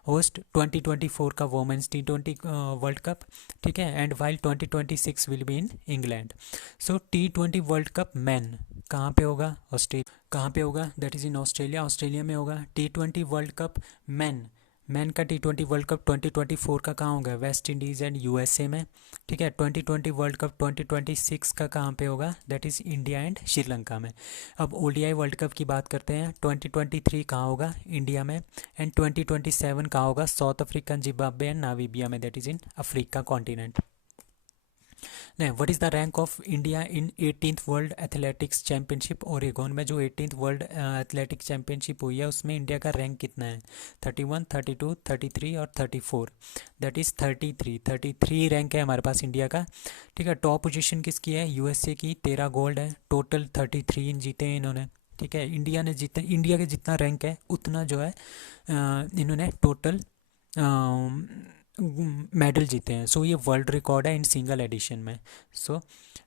host 2024 का Women's T20 World Cup, ठीक है, and while 2026 will be in England. So T20 World Cup Men कहाँ पे होगा? Australia. कहाँ पे होगा? That is in Australia. Australia में होगा. T20 वर्ल्ड कप मैन का T20 वर्ल्ड कप 2024 का कहाँ होगा? वेस्ट इंडीज़ एंड यूएसए में, ठीक है. 2020 वर्ल्ड कप 2026 का कहाँ पे होगा? That is India and Sri Lanka में. अब ओडीआई वर्ल्ड कप की बात करते हैं. 2023 कहाँ होगा? इंडिया में. एंड 2027 कहाँ होगा? South Africa, Zimbabwe and Namibia में, that is in Africa continent. नहीं, what is the rank of India in 18th world athletics championship Oregon में? जो 18th वर्ल्ड एथलेटिक्स चैम्पियनशिप हुई है उसमें इंडिया का रैंक कितना है? 31, 32, 33 और 34. दैट इज़ 33 रैंक है हमारे पास इंडिया का, ठीक है. टॉप पोजीशन किसकी है? यूएसए की. 13 गोल्ड है. टोटल 33 जीते हैं इन्होंने, ठीक है. इंडिया के जितना रैंक है उतना जो है इन्होंने टोटल मेडल जीते हैं. सो ये वर्ल्ड रिकॉर्ड है इन सिंगल एडिशन में. So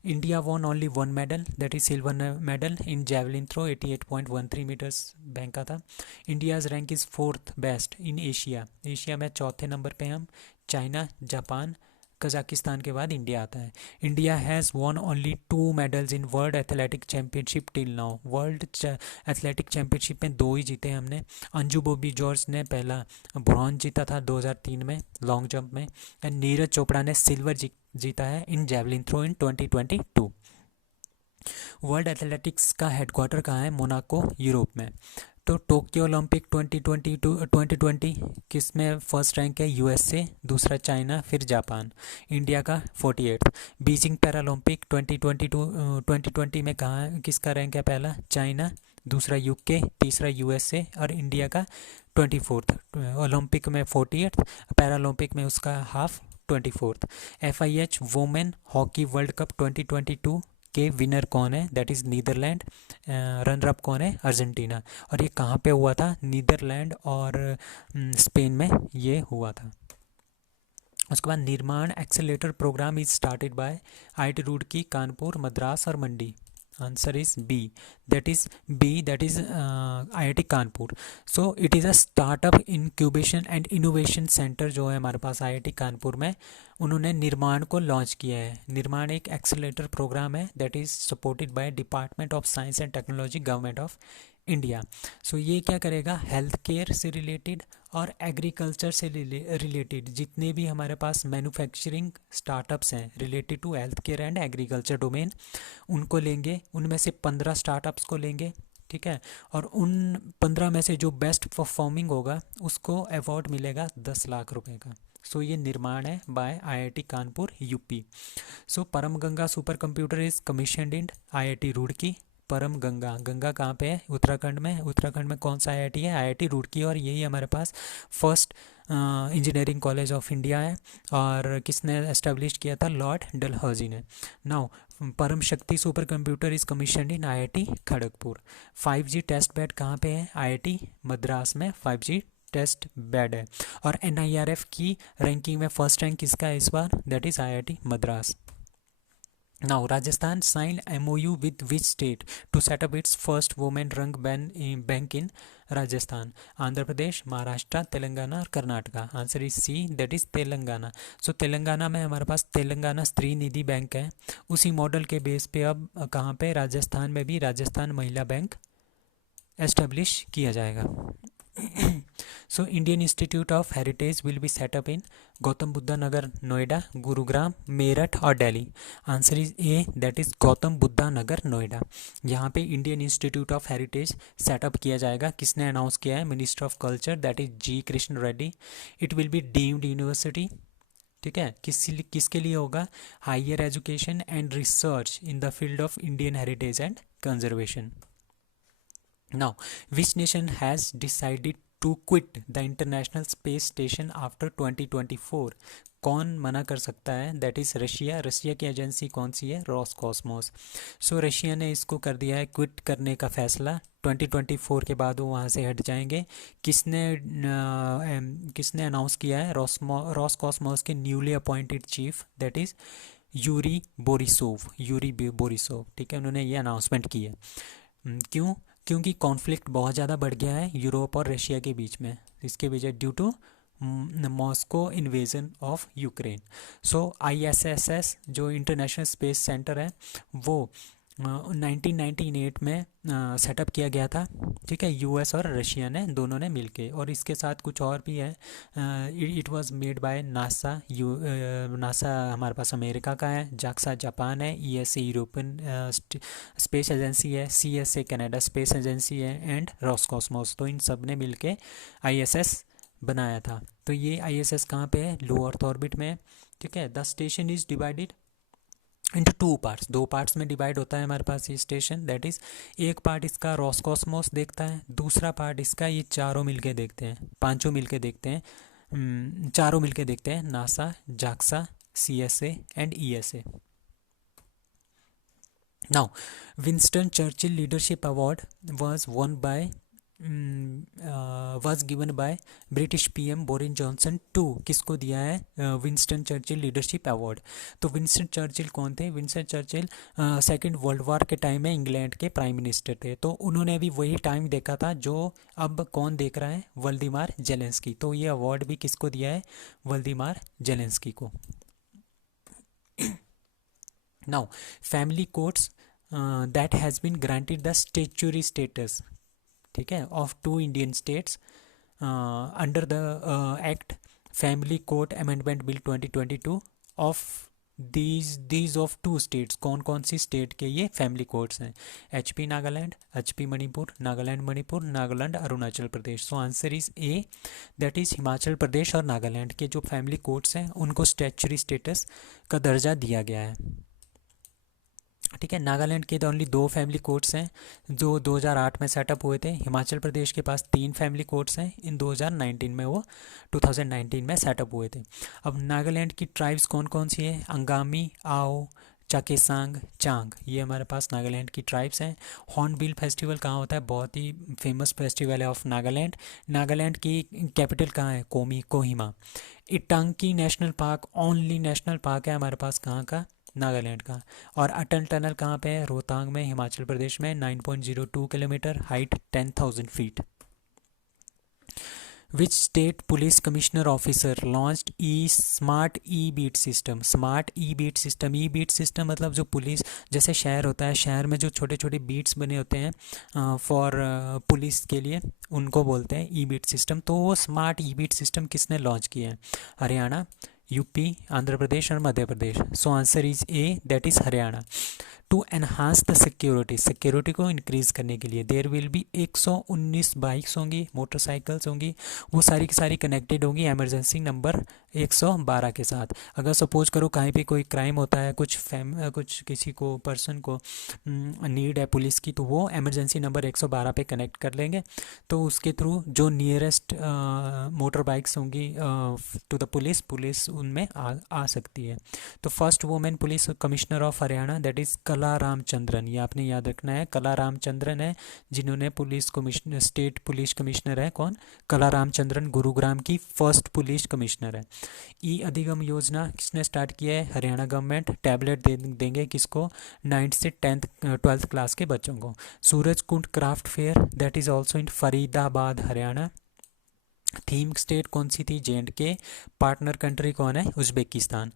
India won only one medal, that is silver medal in javelin throw. 88.13 metres बैंक का था. India's rank is 4th best in Asia में 4थे नंबर पे हम. चाइना, जापान, कजाकिस्तान के बाद इंडिया आता है. India has won only 2 medals in world athletic championship till now. World athletic championship में 2 ही जीते हैं हमने. अंजू बॉबी जॉर्ज ने पहला ब्रॉन्ज जीता था 2003 में लॉन्ग जंप में. एंड नीरज चोपड़ा ने सिल्वर जीता है in javelin throw in 2022. World athletics का हेडक्वार्टर कहाँ है? मोनाको, यूरोप में. तो टोक्यो ओलंपिक 2020 किस में फर्स्ट रैंक है? यूएसए, दूसरा चाइना, फिर जापान. इंडिया का 48th. बीजिंग पैरालंपिक 2020 में कहाँ किसका रैंक है? पहला चाइना, दूसरा यूके, तीसरा यूएसए और इंडिया का 24th. ओलंपिक में 48th, पैरालंपिक में उसका half 24th. FIH women hockey world cup 2022 के विनर कौन है? That is Netherland. Runner up कौन है? अर्जेंटीना. और ये कहाँ पे हुआ था? नीदरलैंड और स्पेन में ये हुआ था. उसके बाद Nirman accelerator programme is started by IIT Roorkee, Kanpur, Madras और Mandi. Answer is B, that is IIT Kanpur. So it is a startup incubation and innovation centre जो है हमारे पास IIT कानपुर में. उन्होंने निर्माण को लॉन्च किया है. निर्माण एक एक्सेलेरेटर प्रोग्राम है that is supported by department of science and technology, government of India. So ये क्या करेगा? हेल्थ केयर से रिलेटेड और एग्रीकल्चर से रिलेटेड जितने भी हमारे पास मैन्युफैक्चरिंग स्टार्टअप्स हैं related to health care and agriculture domain, उनको लेंगे. उनमें से 15 स्टार्टअप्स को लेंगे, ठीक है. और उन 15 में से जो बेस्ट परफॉर्मिंग होगा उसको अवार्ड मिलेगा 10 लाख रुपए का. सो ये निर्माण है बाय IIT कानपुर, यूपी. सो परम Ganga super computer is commissioned in IIT Roorkee. परम गंगा कहाँ पे है? उत्तराखंड में. उत्तराखंड में कौन सा IIT है? IIT रुड़की. और यही हमारे पास first engineering college of India है. और किसने एस्टेब्लिश किया था? लॉर्ड डलहौजी ने. Now Param Shakti super computer is commission in IIT Kharagpur. 5G test bed कहाँ पे है? IIT मद्रास में 5G टेस्ट बेड है. और NIRF की रैंकिंग में फर्स्ट रैंक किसका है इस बार? That is IIT Madras. Now, Rajasthan signed MOU with which state to set up its first women run bank in Rajasthan? Andhra Pradesh, Maharashtra, Telangana और Karnataka. Answer is C, that is Telangana. So Telangana में हमारे पास तेलंगाना स्त्री निधि बैंक है. उसी मॉडल के बेस पे अब कहाँ पे? राजस्थान में भी राजस्थान महिला बैंक एस्टेब्लिश किया जाएगा. So Indian Institute of Heritage will be set up in Gautam Buddha Nagar, Noida, Gurugram, Meerut और Delhi. Answer is A, that is Gautam Buddha Nagar, Noida. यहाँ पे Indian institute of heritage setup किया जाएगा. किसने अनाउंस किया है? Minister of culture, that is G Krishna Reddy. It will be deemed university, ठीक है. किसके लिए होगा? Higher education and research in the field of Indian heritage and conservation. Now, which nation has decided to quit the international space station after 2024। कौन मना कर सकता है? That is Russia. रशिया की एजेंसी कौन सी है? रॉसकॉस्मोस। सो रशिया ने इसको कर दिया है क्विट करने का फैसला। 2024 के बाद वो वहाँ से हट जाएंगे। किसने अनाउंस किया है? रॉसकॉस्मोस के newly appointed chief that is Yuri Borisov, ठीक है, उन्होंने ये अनाउंसमेंट की है। क्यों? क्योंकि कॉन्फ्लिक्ट बहुत ज़्यादा बढ़ गया है यूरोप और रशिया के बीच में, इसके वजह due to Moscow invasion of Ukraine. So ISS जो इंटरनेशनल स्पेस सेंटर है वो 1998 में सेटअप किया गया था, ठीक है, US और रशिया ने दोनों ने मिलके, और इसके साथ कुछ और भी है। It was made by NASA. NASA हमारे पास अमेरिका का है, जाक्सा जापान है, ESA यूरोपियन स्पेस एजेंसी है, CSA कनाडा स्पेस एजेंसी है, एंड रॉसकॉस्मोस। तो इन सब ने मिलके ISS बनाया था। तो ये ISS कहाँ पे है? लो अर्थ ऑर्बिट में, ठीक है। The station is divided into two parts, दो पार्ट्स में डिवाइड होता है हमारे पास ये स्टेशन। दैट इज़ एक पार्ट इसका रॉसकॉस्मोस देखता है, दूसरा पार्ट इसका ये चारों मिलके देखते हैं, पांचों मिलके देखते हैं, चारों मिलके देखते हैं, NASA, JAXA, CSA and ESA। Now Winston Churchill leadership award was given by British PM Boris Johnson to. किसको दिया है विंस्टन चर्चिल लीडरशिप अवार्ड? तो विंस्टन चर्चिल कौन थे? Winston Churchill second world war के टाइम में इंग्लैंड के prime minister थे। तो उन्होंने भी वही टाइम देखा था जो अब कौन देख रहा है? Volodymyr Zelensky. तो ये अवार्ड भी किसको दिया है? वल्दिमार जेलेंस्की को। Now family courts that has been granted the statutory status, ठीक है, of 2 Indian states under the act family court amendment bill 2022 of these of 2 states. कौन कौन सी स्टेट के ये फैमिली कोर्ट्स हैं? HP Nagaland, HP Manipur, Nagaland Manipur, Nagaland Arunachal Pradesh. So answer is A, that is Himachal प्रदेश और नागालैंड के जो फैमिली कोर्ट्स हैं उनको स्टैच्यूटरी स्टेटस का दर्जा दिया गया है, ठीक है। नागालैंड के तो ओनली 2 फैमिली कोर्ट्स हैं जो 2008 में सेटअप हुए थे। हिमाचल प्रदेश के पास 3 फैमिली कोर्ट्स हैं, इन 2019 में वो 2019 में सेटअप हुए थे। अब नागालैंड की ट्राइब्स कौन कौन सी है? अंगामी, आओ, चाकेसांग, चांग, ये हमारे पास नागालैंड की ट्राइब्स हैं। हॉर्नबिल फेस्टिवल कहाँ होता है? बहुत ही फेमस फेस्टिवल है ऑफ नागालैंड। नागालैंड की कैपिटल कहाँ है? Kohima. Itanki national park only national park है हमारे पास, कहाँ का? नागालैंड का। और अटल टनल कहाँ पे है? रोहतांग में, हिमाचल प्रदेश में, 9.02 kilometre, height 10,000 feet. Which state police commissioner officer launched smart e beat system? Smart e beat system, e beat system मतलब जो पुलिस, जैसे शहर होता है, शहर में जो छोटे छोटे बीट्स बने होते हैं फॉर पुलिस के लिए, उनको बोलते हैं ई बीट सिस्टम। तो वो स्मार्ट ई बीट सिस्टम किसने लॉन्च किया है? हरियाणा, UP, आंध्र प्रदेश और Madhya Pradesh. So answer is A, that is Haryana. To enhance the security को इंक्रीज़ करने के लिए देयर विल बी 119 बाइक्स होंगी, मोटरसाइकिल्स होंगी, वो सारी की सारी कनेक्टेड होंगी एमरजेंसी नंबर 112 के साथ। अगर सपोज करो कहीं पे कोई क्राइम होता है, कुछ किसी को पर्सन को नीड है पुलिस की, तो वो एमरजेंसी नंबर 112 पे कनेक्ट कर लेंगे। तो उसके थ्रू जो नियरेस्ट मोटर बाइक्स होंगी टू द पुलिस उनमें आ सकती है। तो first women police commissioner of Haryana that is कला रामचंद्रन, ये आपने याद रखना है, कला रामचंद्रन है जिन्होंने police commissioner, state police commissioner है कौन? कला रामचंद्रन, गुरुग्राम की फर्स्ट पुलिस कमिश्नर है। ई अधिगम योजना किसने स्टार्ट किया है? हरियाणा गवर्नमेंट। टैबलेट देंगे किसको? 9th से 12th क्लास के बच्चों को। Suraj Kund craft fair that is also in Faridabad Haryana. Theme state कौन सी थी? J&K। पार्टनर कंट्री कौन है? उज्बेकिस्तान।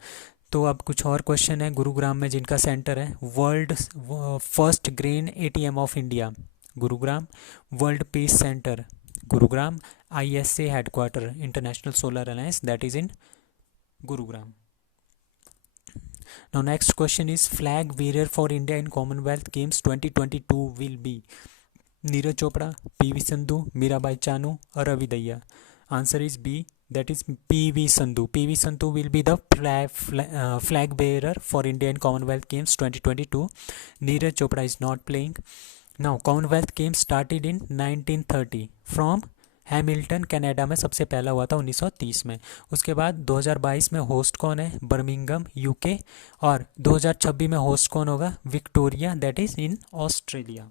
तो अब कुछ और क्वेश्चन है। गुरुग्राम में जिनका सेंटर है, world first grain ATM of India, Gurugram. World peace centre, Gurugram. ISA headquarter, international solar alliance, that is in Gurugram. Now next question is flag bearer for India in Commonwealth Games 2022 will be Neeraj Chopra, PV Sindhu, Mirabai Chanu और Ravi Dahiya. Answer is B, that is PV Sandhu. PV Sandhu will be the flag bearer for India in Commonwealth Games 2022. Neeraj Chopra is not playing. Now Commonwealth Games started in 1930 from Hamilton Canada में सबसे पहला हुआ था 1930 में। उसके बाद 2022 में host कौन है, बर्मिंघम यूके। और 2026 में होस्ट कौन होगा, Victoria that is in Australia.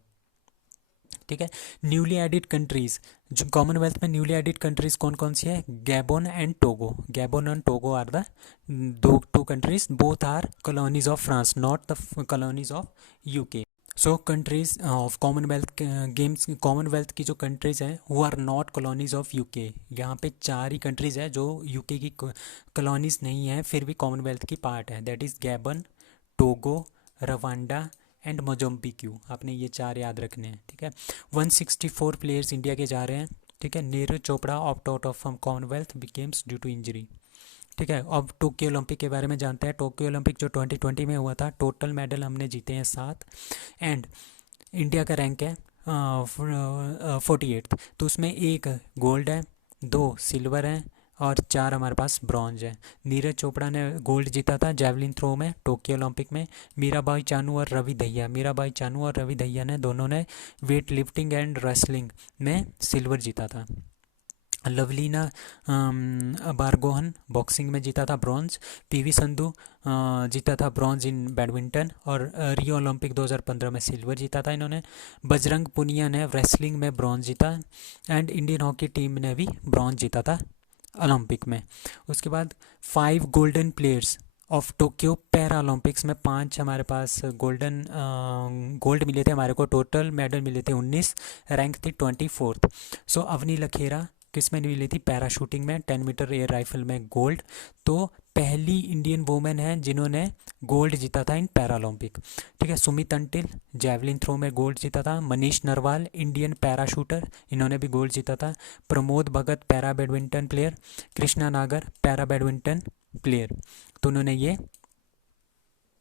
ठीक है। न्यूली एडिड कंट्रीज, जो कॉमनवेल्थ में न्यूली एडिड कंट्रीज कौन कौन सी है, Gabon and Togo. Gabon and Togo are the two countries, both are colonies of France, not the colonies of UK. So countries of Commonwealth Games, Commonwealth की जो countries हैं वो are not colonies of UK. यहाँ पे 4 ही countries है जो UK की colonies नहीं है फिर भी कॉमनवेल्थ की पार्ट है, that is Gabon, Togo, Rwanda and Mozambique. आपने ये 4 याद रखने हैं। ठीक है। 164 प्लेयर्स इंडिया के जा रहे हैं। ठीक है। Neeraj Chopra opt out of Commonwealth Games due to injury. ठीक है। अब टोक्यो ओलंपिक के बारे में जानते हैं। टोक्यो ओलंपिक जो 2020 में हुआ था, टोटल मेडल हमने जीते हैं 7 एंड इंडिया का रैंक है 48। तो उसमें 1 गोल्ड है, 2 सिल्वर है और 4 हमारे पास ब्रॉन्ज है। नीरज चोपड़ा ने गोल्ड जीता था जेवलिन थ्रो में टोक्यो ओलंपिक में। मीराबाई चानू और रवि दहिया, मीराबाई चानू और रवि दहिया ने दोनों ने वेट लिफ्टिंग एंड रेसलिंग में सिल्वर जीता था। लवलीना बारगोहन बॉक्सिंग में जीता था ब्रॉन्ज। पीवी संधू जीता था ब्रॉन्ज इन बैडमिंटन और रियो ओलंपिक 2015 में सिल्वर जीता था इन्होंने। बजरंग पुनिया ने रेसलिंग में ब्रॉन्ज जीता एंड इंडियन हॉकी टीम ने भी ब्रॉन्ज जीता था ओलंपिक में। उसके बाद 5 golden players of Tokyo para Olympics में 5 हमारे पास गोल्ड मिले थे हमारे को। टोटल मेडल मिले थे 19, रैंक थी 24th। सो अवनी लखेरा किस में मिली थी, पैरा शूटिंग में, 10 मीटर एयर राइफल में गोल्ड। तो पहली इंडियन वुमेन है जिन्होंने गोल्ड जीता था इन पैरा ओलंपिक। ठीक है। सुमित अंटिल जैवलिन थ्रो में गोल्ड जीता था। Manish Narwal Indian para shooter, इन्होंने भी गोल्ड जीता था। Pramod Bhagat para badminton player. Krishna नागर पैरा बैडमिंटन प्लेयर, तो उन्होंने ये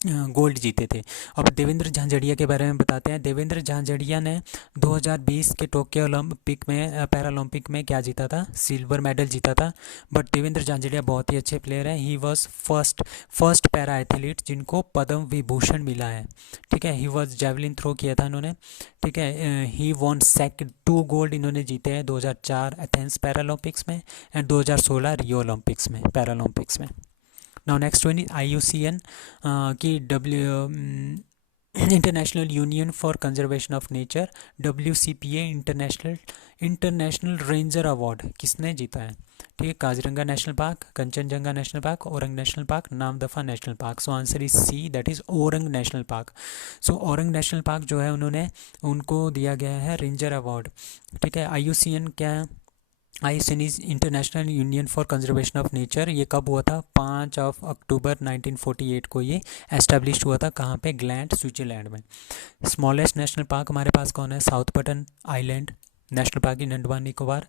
गोल्ड जीते थे। अब देवेंद्र झांझड़िया के बारे में बताते हैं। देवेंद्र झांझड़िया ने 2020 के टोक्यो ओलंपिक में पैरा ओलंपिक में क्या जीता था, सिल्वर मेडल जीता था। बट देवेंद्र झांझड़िया बहुत ही अच्छे प्लेयर हैं। He was first para athlete जिनको पद्म विभूषण मिला है। ठीक है। ही वॉज जेवलिन थ्रो किया था इन्होंने। ठीक है। ही वॉन 2 गोल्ड इन्होंने जीते हैं 2004 एथेंस पैरा ओलंपिक्स में एंड 2016 रियो ओलंपिक्स में पैरा ओलंपिक्स में। Now next one is IUCN की international union for conservation of nature, WCPA international ranger award किसने जीता है। ठीक है। Kaziranga national park, Kanchenjunga national park, Orang national park, Namdapha national park. So answer is C, that is Orang national park. So Orang national park जो है उन्होंने उनको दिया गया है रेंजर अवार्ड। ठीक है। IUCN क्या है, IUCN is international union for conservation of nature. ये कब हुआ था, 5 अक्टूबर 1948 को ये एस्टेब्लिश हुआ था। कहाँ पे, ग्लैंड स्विट्जरलैंड में। स्मॉलेस्ट नेशनल पार्क हमारे पास कौन है, south Patan island national park in Andaman Nicobar.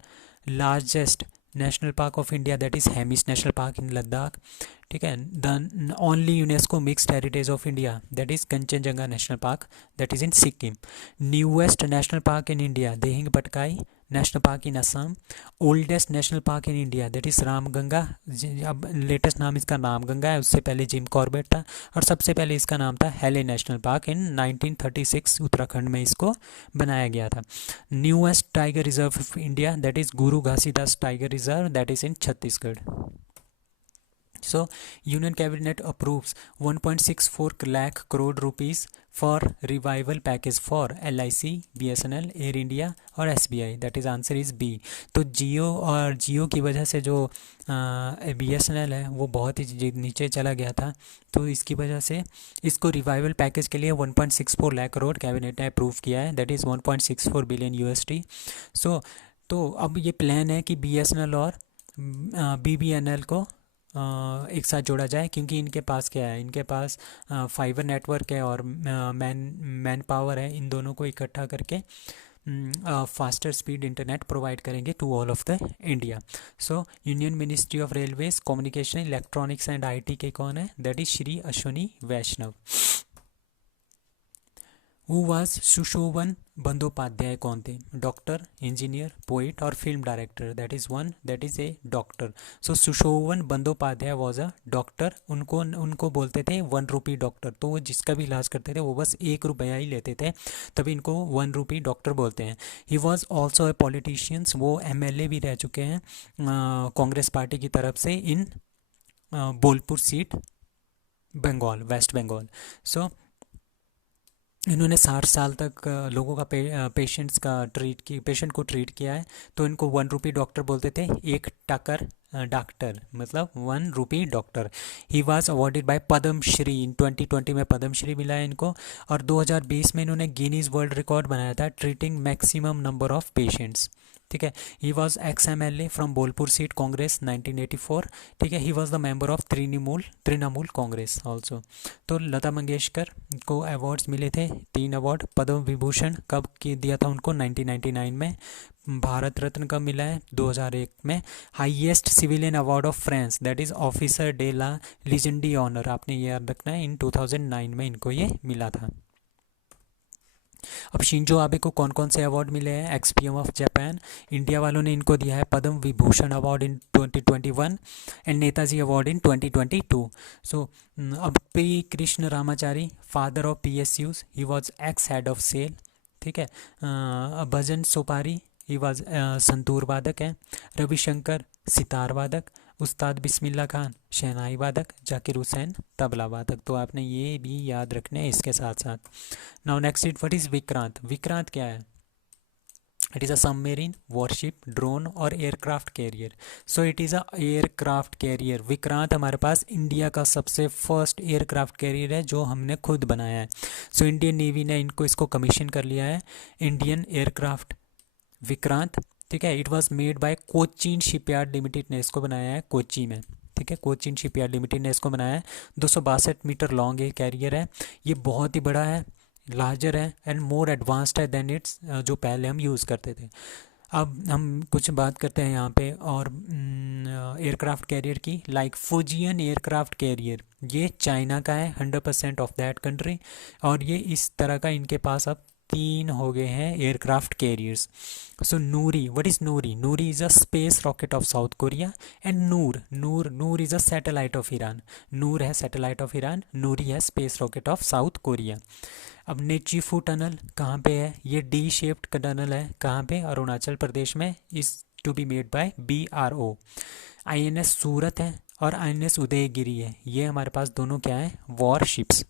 Largest national park of India that is Hemis national park इन लद्दाख। ठीक है। The only UNESCO mixed heritage of India that is Kanchenjunga national park that is in Sikkim. Newest national park in India Dehing Patkai national park in Assam. Oldest national park in India that is Ramganga, अब latest नाम इसका रामगंगा है, उससे पहले Jim Corbett था और सबसे पहले इसका नाम था हेले नेशनल पार्क। इन 1936 उत्तराखंड में इसको बनाया गया था। Newest tiger reserve of India that is Guru Ghasidas tiger reserve that is in Chhattisgarh. So Union Cabinet approves 1.64 lakh crore rupees for revival package for LIC, BSNL, Air India और SBI, that is answer is B। तो जियो की वजह से जो BSNL है वो बहुत ही नीचे चला गया था, तो इसकी वजह से इसको रिवाइवल पैकेज के लिए 1.64 लाख करोड़ कैबिनेट ने अप्रूव किया है, दैट इज़ 1.64 बिलियन USD। सो तो अब ये प्लान है कि BSNL और BBNL को एक साथ जोड़ा जाए, क्योंकि इनके पास क्या है, इनके पास फाइबर नेटवर्क है और मैन पावर है। इन दोनों को इकट्ठा करके फास्टर स्पीड इंटरनेट प्रोवाइड करेंगे to all of the India. So union ministry of railways communication electronics and IT के कौन है, that is Shri Ashwini Vaishnaw. Who was Sushovan Bandyopadhyay कौन थे? डॉक्टर, इंजीनियर, पोइट और film director. That is one, that is A doctor. So Sushovan Bandyopadhyay was a doctor. उनको उनको बोलते थे 1 रुपी डॉक्टर। तो वो जिसका भी इलाज करते थे वो बस 1 रुपया ही लेते थे, तभी इनको 1 रुपी डॉक्टर बोलते हैं। He was also a politicians. वो MLA भी रह चुके हैं कांग्रेस पार्टी की तरफ से इन बोलपुर सीट, बंगाल, वेस्ट बंगाल। सो इन्होंने 60 साल तक लोगों का पेशेंट को ट्रीट किया है। तो इनको 1 रुपी डॉक्टर बोलते थे, एक टकर डॉक्टर, मतलब 1 rupee doctor. He was awarded by Padma Shri. In 2020 में पद्म श्री मिला है इनको। और 2020 में इन्होंने गिनीज वर्ल्ड रिकॉर्ड बनाया था, treating maximum number of patients. ठीक है। He was XMLA from Bolpur seat, Congress, 1984। ठीक है। He was the member of Trinamool Congress also. तो लता मंगेशकर को अवार्ड्स मिले थे, 3 अवार्ड। पद्म विभूषण कब दिया था उनको? 1999 में। भारत रत्न कब मिला है? 2001 में। Highest civilian award of France, that is officer de la legion honour, आपने ये याद रखना है, इन 2009 में इनको ये मिला था। अब शिंजो आबे को कौन कौन से अवार्ड मिले हैं? XPM ऑफ जापान, इंडिया वालों ने इनको दिया है Padma Vibhushan award in 2021 and Netaji award in 2022। So अब P Krishna Ramachari, father of PSUs, he was ex head of SAIL. ठीक है। भजन सोपारी, ही वॉज संतूर वादक है। रविशंकर सितार वादक। उस्ताद बिस्मिल्लाह खान शहनाई वादक। जाकिर हुसैन तबला वादक। तो आपने ये भी याद रखने हैं इसके साथ साथ। Now next it, what is Vikrant? Vikrant क्या है? It is a submarine, warship, drone और aircraft carrier. So it is a aircraft carrier. Vikrant हमारे पास इंडिया का सबसे फर्स्ट एयरक्राफ्ट कैरियर है जो हमने खुद बनाया है। सो इंडियन नेवी ने इसको कमीशन कर लिया है, इंडियन एयरक्राफ्ट विक्रांत। ठीक है। It was made by Cochin shipyard limited ने इसको बनाया है, कोची में। ठीक है। कोचीन शिपयार्ड लिमिटेड ने इसको बनाया है। 262 मीटर लॉन्ग ये कैरियर है। ये बहुत ही बड़ा है, लार्जर है एंड मोर एडवांस्ड है देन इट्स जो पहले हम यूज़ करते थे। अब हम कुछ बात करते हैं यहाँ पे और एयरक्राफ्ट कैरियर की, लाइक फुजियन एयरक्राफ्ट कैरियर। ये चाइना का है, 100% ऑफ दैट कंट्री। और ये इस तरह का इनके पास अब 3 हो गए हैं aircraft carriers. So Nuri, what is Nuri? Nuri is a space rocket of South Korea. And Noor is a satellite of Iran. Noor है सैटेलाइट ऑफ ईरान, नूरी है space rocket of South Korea. अब Nechiphu tunnel कहाँ पे है? ये D shaped tunnel है, कहाँ पे? अरुणाचल प्रदेश में। Is to be made by BRO। INS Surat है और INS उदयगिरी है। ये हमारे पास दोनों क्या है? Warships.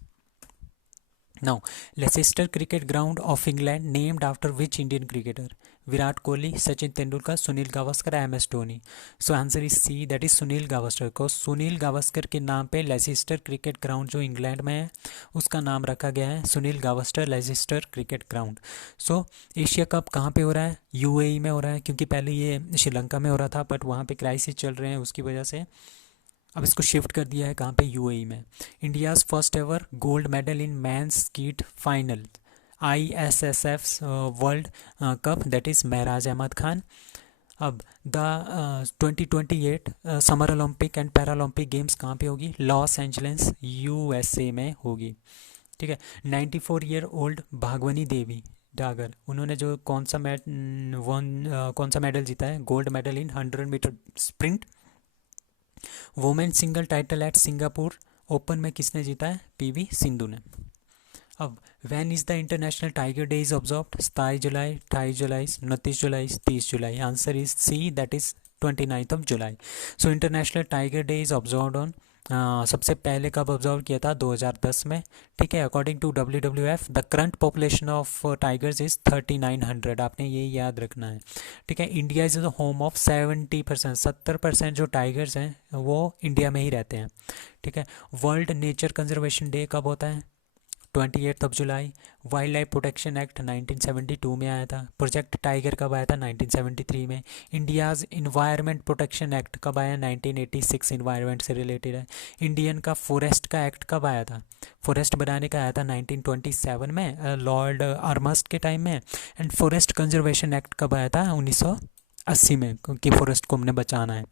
Now Leicester cricket ground of England named after which Indian cricketer? Virat Kohli, Sachin Tendulkar, Sunil Gavaskar, MS Dhoni. So answer is C, that is Sunil Gavaskar. को सुनील गावस्कर के नाम पे लेसेस्टर क्रिकेट ग्राउंड जो इंग्लैंड में है उसका नाम रखा गया है Sunil Gavaskar Leicester cricket ground. सो एशिया कप कहाँ पे हो रहा है? UAE में हो रहा है, क्योंकि पहले ये श्रीलंका में हो रहा था बट वहाँ पे क्राइसिस चल रहे हैं, उसकी वजह से अब इसको शिफ्ट कर दिया है कहाँ पे? UAE में। India's first ever gold medal in men's skeet final, ISSF world cup, that is Mahraj Ahmed Khan. अब the 2028 summer Olympic and Paralympic games कहाँ पे होगी? लॉस एंजलिस USA में होगी। ठीक है। 94 ईयर ओल्ड भागवनी देवी डागर, उन्होंने जो कौन सा मेडल जीता है? Gold medal in 100 metre sprint. Women single title at Singapore Open में किसने जीता है? PV सिंधु ने। अब when is the International Tiger Day is observed? 27 July, 28 July, 29 July, 30 July. Answer is C, that is 29th of July. So International Tiger Day is observed on, सबसे पहले कब observe किया था? 2010 में। ठीक है। According to WWF the current population of tigers is 3900। आपने ये याद रखना है। ठीक है। India is the home of 70%, 70% जो टाइगर्स हैं वो इंडिया में ही रहते हैं। ठीक है। वर्ल्ड नेचर कंजर्वेशन डे कब होता है? 28th of July. Wild life protection act 1972 में आया था। प्रोजेक्ट टाइगर कब आया था? 1973 में। इंडियाज़ इन्वायरमेंट प्रोटेक्शन एक्ट कब आया? 1986, इन्वायरमेंट से रिलेटेड है। इंडियन का फॉरेस्ट का एक्ट कब आया था? फॉरेस्ट बनाने का आया था 1927 में, लॉर्ड आर्मस्ट के टाइम में। एंड फॉरेस्ट कंजर्वेशन एक्ट कब आया था? 1980 में, क्योंकि फॉरेस्ट को हमने बचाना है।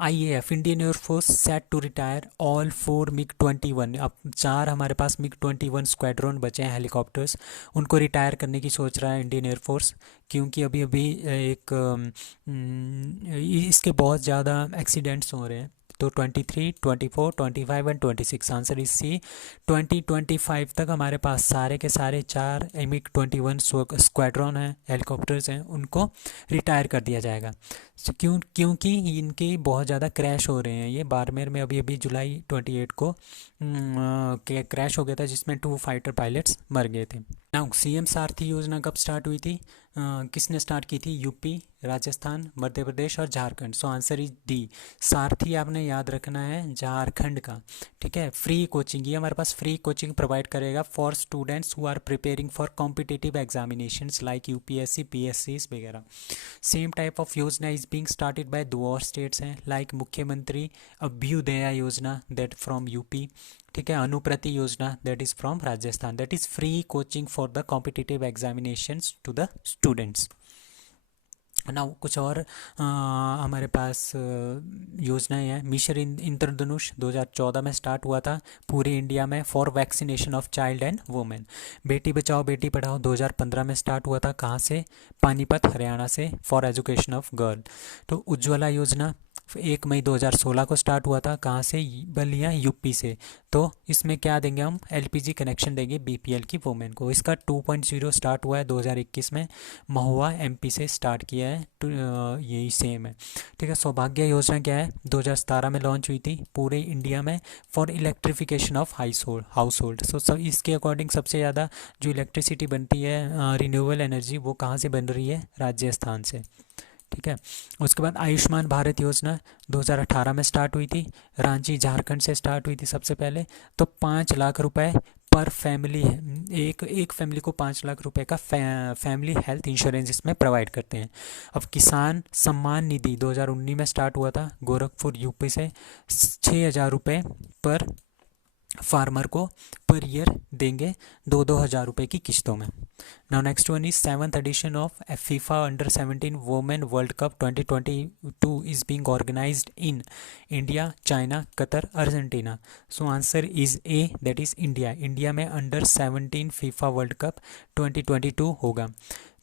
IAF Indian Air Force set to retire all 4 MiG-21। अब 4 हमारे पास MiG-21 स्क्वाड्रन बचे हैं हेलीकॉप्टर्स, उनको रिटायर करने की सोच रहा है इंडियन एयरफोर्स, क्योंकि अभी अभी इसके बहुत ज़्यादा एक्सीडेंट्स हो रहे हैं। तो 23, 24, 25 एंड 26, आंसर इज सी। 2025 तक हमारे पास सारे के सारे 4 MiG-21 स्क्वाड्रन हैं, हेलीकॉप्टर्स हैं, उनको रिटायर कर दिया जाएगा। क्योंकि इनके बहुत ज़्यादा क्रैश हो रहे हैं। ये बाड़मेर में अभी अभी जुलाई 28 को क्रैश हो गया था, जिसमें 2 फाइटर पायलट्स मर गए थे। नाउ CM सारथी योजना कब स्टार्ट हुई थी? किसने स्टार्ट की थी? यूपी, राजस्थान, मध्य प्रदेश और झारखंड। सो आंसर इज डी। सारथी आपने याद रखना है झारखंड का, ठीक है। फ्री कोचिंग, ये हमारे पास फ्री कोचिंग प्रोवाइड करेगा for students who are preparing for competitive examinations like UPSC, PSCs वगैरह। Same type of yojana is being started by 2 और स्टेट्स हैं, लाइक मुख्यमंत्री अभ्युदया योजना दैट फ्रॉम यूपी, ठीक है। Anupriti Yojana that is from Rajasthan. That is free coaching for the competitive examinations to the students. Now कुछ और हमारे पास योजनाएं हैं। मिशन इंद्रधनुष 2014 में स्टार्ट हुआ था पूरे इंडिया में for vaccination of child and women. Beti Bachao Beti Padhao 2015 में स्टार्ट हुआ था, कहाँ से? पानीपत, हरियाणा से, फॉर एजुकेशन ऑफ गर्ल। तो उज्ज्वला योजना 1 मई 2016 को स्टार्ट हुआ था, कहाँ से? बलिया, यूपी से। तो इसमें क्या देंगे हम? LPG कनेक्शन देंगे BPL की वुमेन को। इसका 2.0 स्टार्ट हुआ है 2021 में, महुआ MP से स्टार्ट किया है। यही सेम है, ठीक है। सौभाग्य योजना क्या है? 2017 में लॉन्च हुई थी पूरे इंडिया में for electrification of household. So सब इसके अकॉर्डिंग सबसे ज़्यादा जो इलेक्ट्रिसिटी बनती है रिन्यूएबल एनर्जी, वो कहाँ से बन रही है? राजस्थान से, ठीक है। उसके बाद आयुष्मान भारत योजना 2018 में स्टार्ट हुई थी, रांची झारखंड से स्टार्ट हुई थी सबसे पहले। तो 5 लाख रुपए पर फैमिली है, एक फैमिली को 5 लाख रुपए का फैमिली हेल्थ इंश्योरेंस इसमें प्रोवाइड करते हैं। अब किसान सम्मान निधि 2019 में स्टार्ट हुआ था गोरखपुर यूपी से, 6,000 रुपये पर फार्मर को पर ईयर देंगे, 2-2 हज़ार रुपये की किस्तों में। Now next one is 7th edition of FIFA Under-17 women World cup 2022 is being organised in India, China, Qatar, Argentina. So answer is A, that is India. India में Under-17 FIFA world cup 2022 होगा।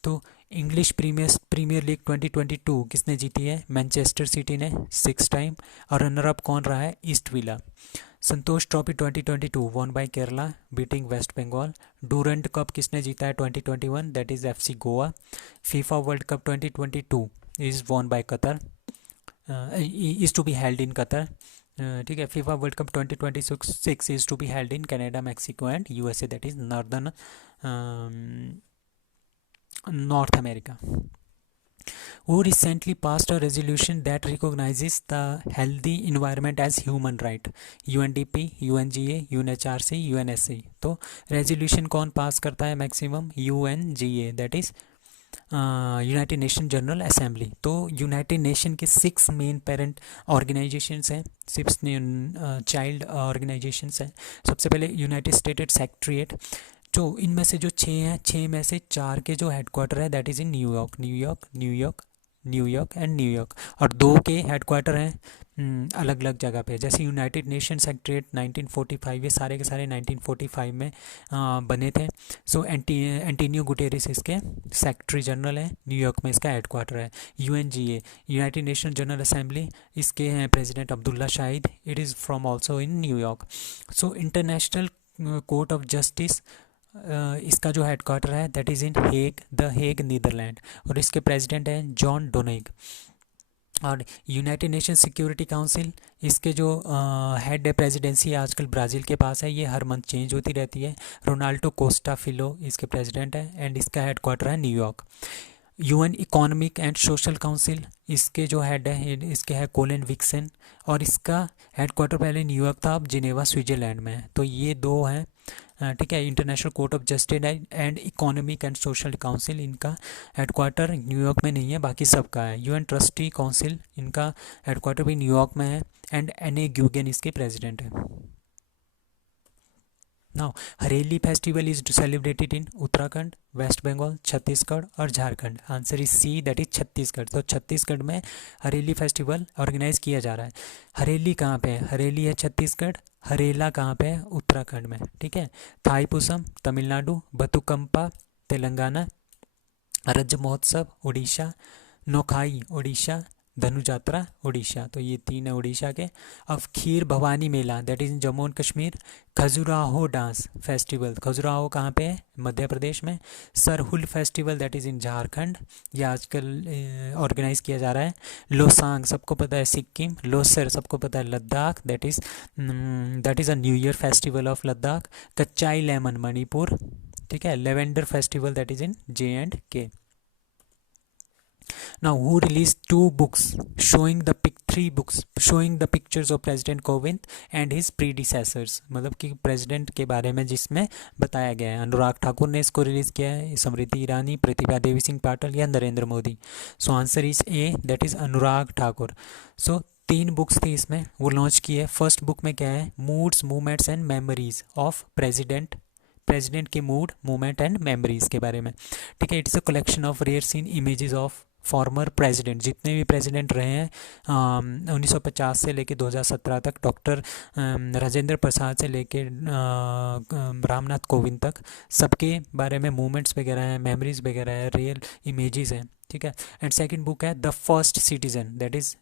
तो English premiere league 2022 किसने जीती है? Manchester city ने 6 time, और runner up कौन रहा है? East Villa. Santosh Trophy 2022 won by Kerala beating West Bengal. Durand Cup किसने जीता है 2021? That is FC Goa. FIFA World cup 2022 is won by Qatar, is to be held in Qatar, ठीक है। FIFA World Cup 2026 is to be held in Canada, Mexico and USA, that is North America. Who recently passed a resolution that recognizes the healthy environment as human right? UNDP, UNGA, UNHRC, UNSC। तो resolution कौन पास करता है maximum? UNGA, that is United Nation General assembly. तो United nation के 6 main parent organisations हैं, 6 child organisations हैं। सबसे पहले यूनाइटेड स्टेट्स सेक्रेटेरिएट, जो इनमें से जो 6 हैं, 6 में से 4 के जो हेडक्वार्टर है that is in New York, New York, New York, New York and New York. और 2 के हेडक्वार्टर हैं अलग अलग जगह पे, जैसे यूनाइटेड नेशन सेक्रेटेरिएट 1945, ये सारे के सारे 1945 में बने थे। सो एंटोनियो गुटेरेस इसके सेक्रेटरी जनरल हैं, न्यूयॉर्क में इसका हेडक्वार्टर है। UNGA, United Nation General Assembly, इसके हैं president Abdulla Shahid, it is from also in New York. So International court of Justice, इसका जो हेडक्वार्टर है that is in Hague, the Hague, Netherland, और इसके प्रेसिडेंट हैं जॉन डोनेग। और यूनाइटेड नेशन सिक्योरिटी काउंसिल, इसके जो हेड है प्रेसिडेंसी आजकल ब्राज़ील के पास है, ये हर मंथ चेंज होती रहती है। रोनाल्डो कोस्टा फिलो इसके प्रेसिडेंट है एंड इसका हेडक्वार्टर है New York. UN economic and social council, इसके जो हेड है इसके है कोलिन विक्सन, और इसका हेडक्वार्टर पहले न्यूयॉर्क था, अब जिनेवा स्विट्ज़रलैंड में है। तो ये 2 हैं, ठीक है। International court of justice and economic and social council, इनका हेडक्वार्टर न्यूयॉर्क में नहीं है, बाकी सबका है। UN ट्रस्टी काउंसिल, इनका हेडक्वार्टर भी न्यूयॉर्क में है एंड NA ग्यूगेन इसके प्रेसिडेंट है। Now Hareli festival is celebrated in Uttarakhand, West Bengal, Chhattisgarh और Jharkhand. Answer is C, that is Chhattisgarh. तो छत्तीसगढ़ में हरेली फेस्टिवल ऑर्गेनाइज किया जा रहा है। हरेली कहाँ पे है? हरेली है छत्तीसगढ़, हरेला कहाँ पे है? उत्तराखंड में, ठीक है। थाईपुसम तमिलनाडु, बतुकम्पा तेलंगाना, रज महोत्सव उड़ीसा, नोखाई उड़ीसा, धनुजात्रा उड़ीसा। तो ये तीन है उड़ीसा के। अब Kheer Bhawani Mela that is in Jammu and Kashmir. Khajuraho dance festival, Khajuraho कहाँ पे है? मध्य प्रदेश में। Sarhul festival that is in Jharkhand, ये आजकल ऑर्गेनाइज किया जा रहा है। लोसांग सबको पता है सिक्किम, लोसर सबको पता है Ladakh, that is a new year festival of Ladakh. Kachai lemon Manipur, ठीक है। Lavender festival that is in JNK। Now, who released three books showing the pictures of President Kovind and his predecessors? मतलब कि प्रेसिडेंट के बारे में जिसमें बताया गया है। अनुराग ठाकुर ने इसको रिलीज़ किया है, स्मृति ईरानी, प्रतिभा देवी सिंह पाटिल या नरेंद्र मोदी। सो answer is A, that is Anurag Thakur. So 3 books थी इसमें, वो लॉन्च की है। फर्स्ट बुक में क्या है? Moods, movements and memories of president के मूड, मूवमेंट एंड मेमोरीज के बारे में, ठीक है। It's a collection of rare seen images of former president, जितने भी प्रेसिडेंट रहे हैं 1950 से लेके 2017 तक, डॉक्टर राजेंद्र प्रसाद से लेके रामनाथ कोविंद तक, सबके बारे में मूवमेंट्स वगैरह हैं, मेमोरीज वगैरह है, रियल इमेजेस हैं, ठीक है। एंड सेकंड बुक है the first citizen, that is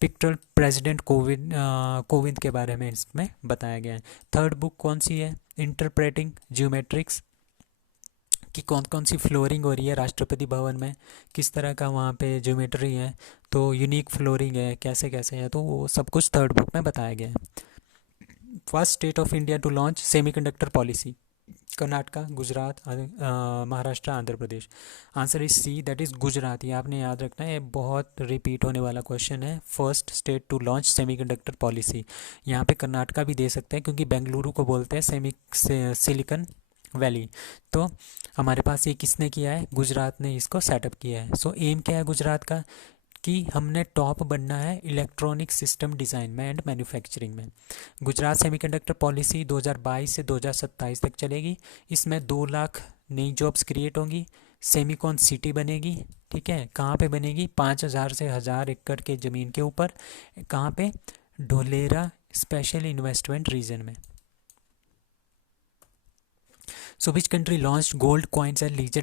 picture president Kovind के बारे में इसमें बताया गया है। थर्ड बुक कौन सी है? इंटरप्रेटिंग ज्योमेट्रिक्स, कि कौन कौन सी फ्लोरिंग हो रही है राष्ट्रपति भवन में, किस तरह का वहाँ पे ज्योमेट्री है, तो यूनिक फ्लोरिंग है, कैसे कैसे है, तो वो सब कुछ थर्ड बुक में बताया गया है। First state of India to launch semiconductor policy, Karnataka, Gujarat, Maharashtra, Andhra Pradesh. Answer is C, that is Gujarat. ये आपने याद रखना है, ये बहुत रिपीट होने वाला क्वेश्चन है। First state to launch semiconductor policy, यहाँ पे कर्नाटका भी दे सकते हैं क्योंकि बेंगलुरु को बोलते हैं सिलिकन वैली। तो हमारे पास ये किसने किया है? गुजरात ने इसको सेटअप किया है। सो एम क्या है गुजरात का? कि हमने टॉप बनना है इलेक्ट्रॉनिक सिस्टम डिज़ाइन में एंड मैन्युफैक्चरिंग में। गुजरात सेमीकंडक्टर पॉलिसी 2022 से 2027 तक चलेगी। इसमें 2 लाख नई जॉब्स क्रिएट होंगी। सेमीकॉन सिटी बनेगी, ठीक है। कहाँ पे बनेगी? 5000 से 1000 एकड़ के ज़मीन के ऊपर। कहाँ पे? ढोलेरा स्पेशल इन्वेस्टमेंट रीजन में। So which country launched gold coins and leisure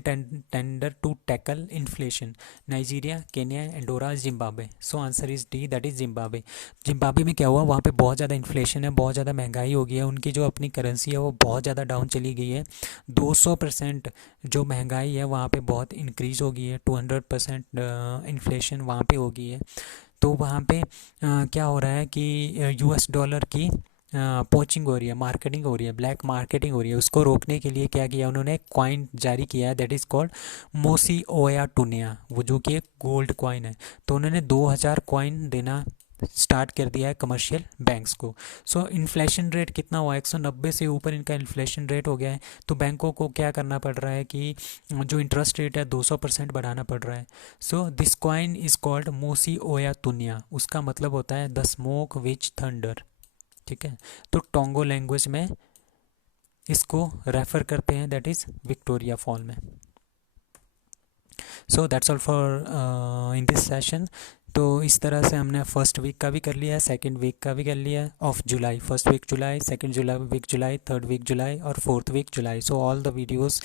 tender to tackle inflation? Nigeria, Kenya, Andorra, Zimbabwe. So answer is D, that is Zimbabwe. Zimbabwe में क्या हुआ? वहाँ पे बहुत ज़्यादा इन्फ्लेशन है, बहुत ज़्यादा महंगाई हो गई है, उनकी जो अपनी करेंसी है वो बहुत ज़्यादा डाउन चली गई है। 200% जो महंगाई है वहाँ पे बहुत इंक्रीज़ हो गई है, 200% इन्फ्लेशन वहाँ पे हो गई है। तो वहाँ पे क्या हो रहा है कि US डॉलर की पोचिंग हो रही है, मार्केटिंग हो रही है, ब्लैक मार्केटिंग हो रही है। उसको रोकने के लिए क्या किया उन्होंने? कॉइन जारी किया है, दैट इज़ कॉल्ड मोसी ओया टूनिया, वो जो कि एक गोल्ड कॉइन है। तो उन्होंने 2000 कॉइन देना स्टार्ट कर दिया है कमर्शियल बैंक्स को। सो इन्फ्लेशन रेट कितना हुआ? 190 से ऊपर इनका इन्फ्लेशन रेट हो गया है। तो बैंकों को क्या करना पड़ रहा है कि जो इंटरेस्ट रेट है 200% बढ़ाना पड़ रहा है। So this coin is called मोसी ओया टूनिया। उसका मतलब होता है द स्मोक विच थंडर, ठीक है। तो टोंगो लैंग्वेज में इसको रेफर करते हैं, दैट इज़ विक्टोरिया फॉल में। So that's all for in this session. तो इस तरह से हमने फर्स्ट वीक का भी कर लिया है, सेकंड वीक का भी कर लिया है of July. First week July, second week July, third week July और fourth week July. So all the videos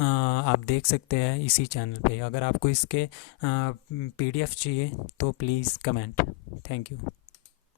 आप देख सकते हैं इसी चैनल पे। अगर आपको इसके PDF चाहिए तो प्लीज़ कमेंट। Thank you.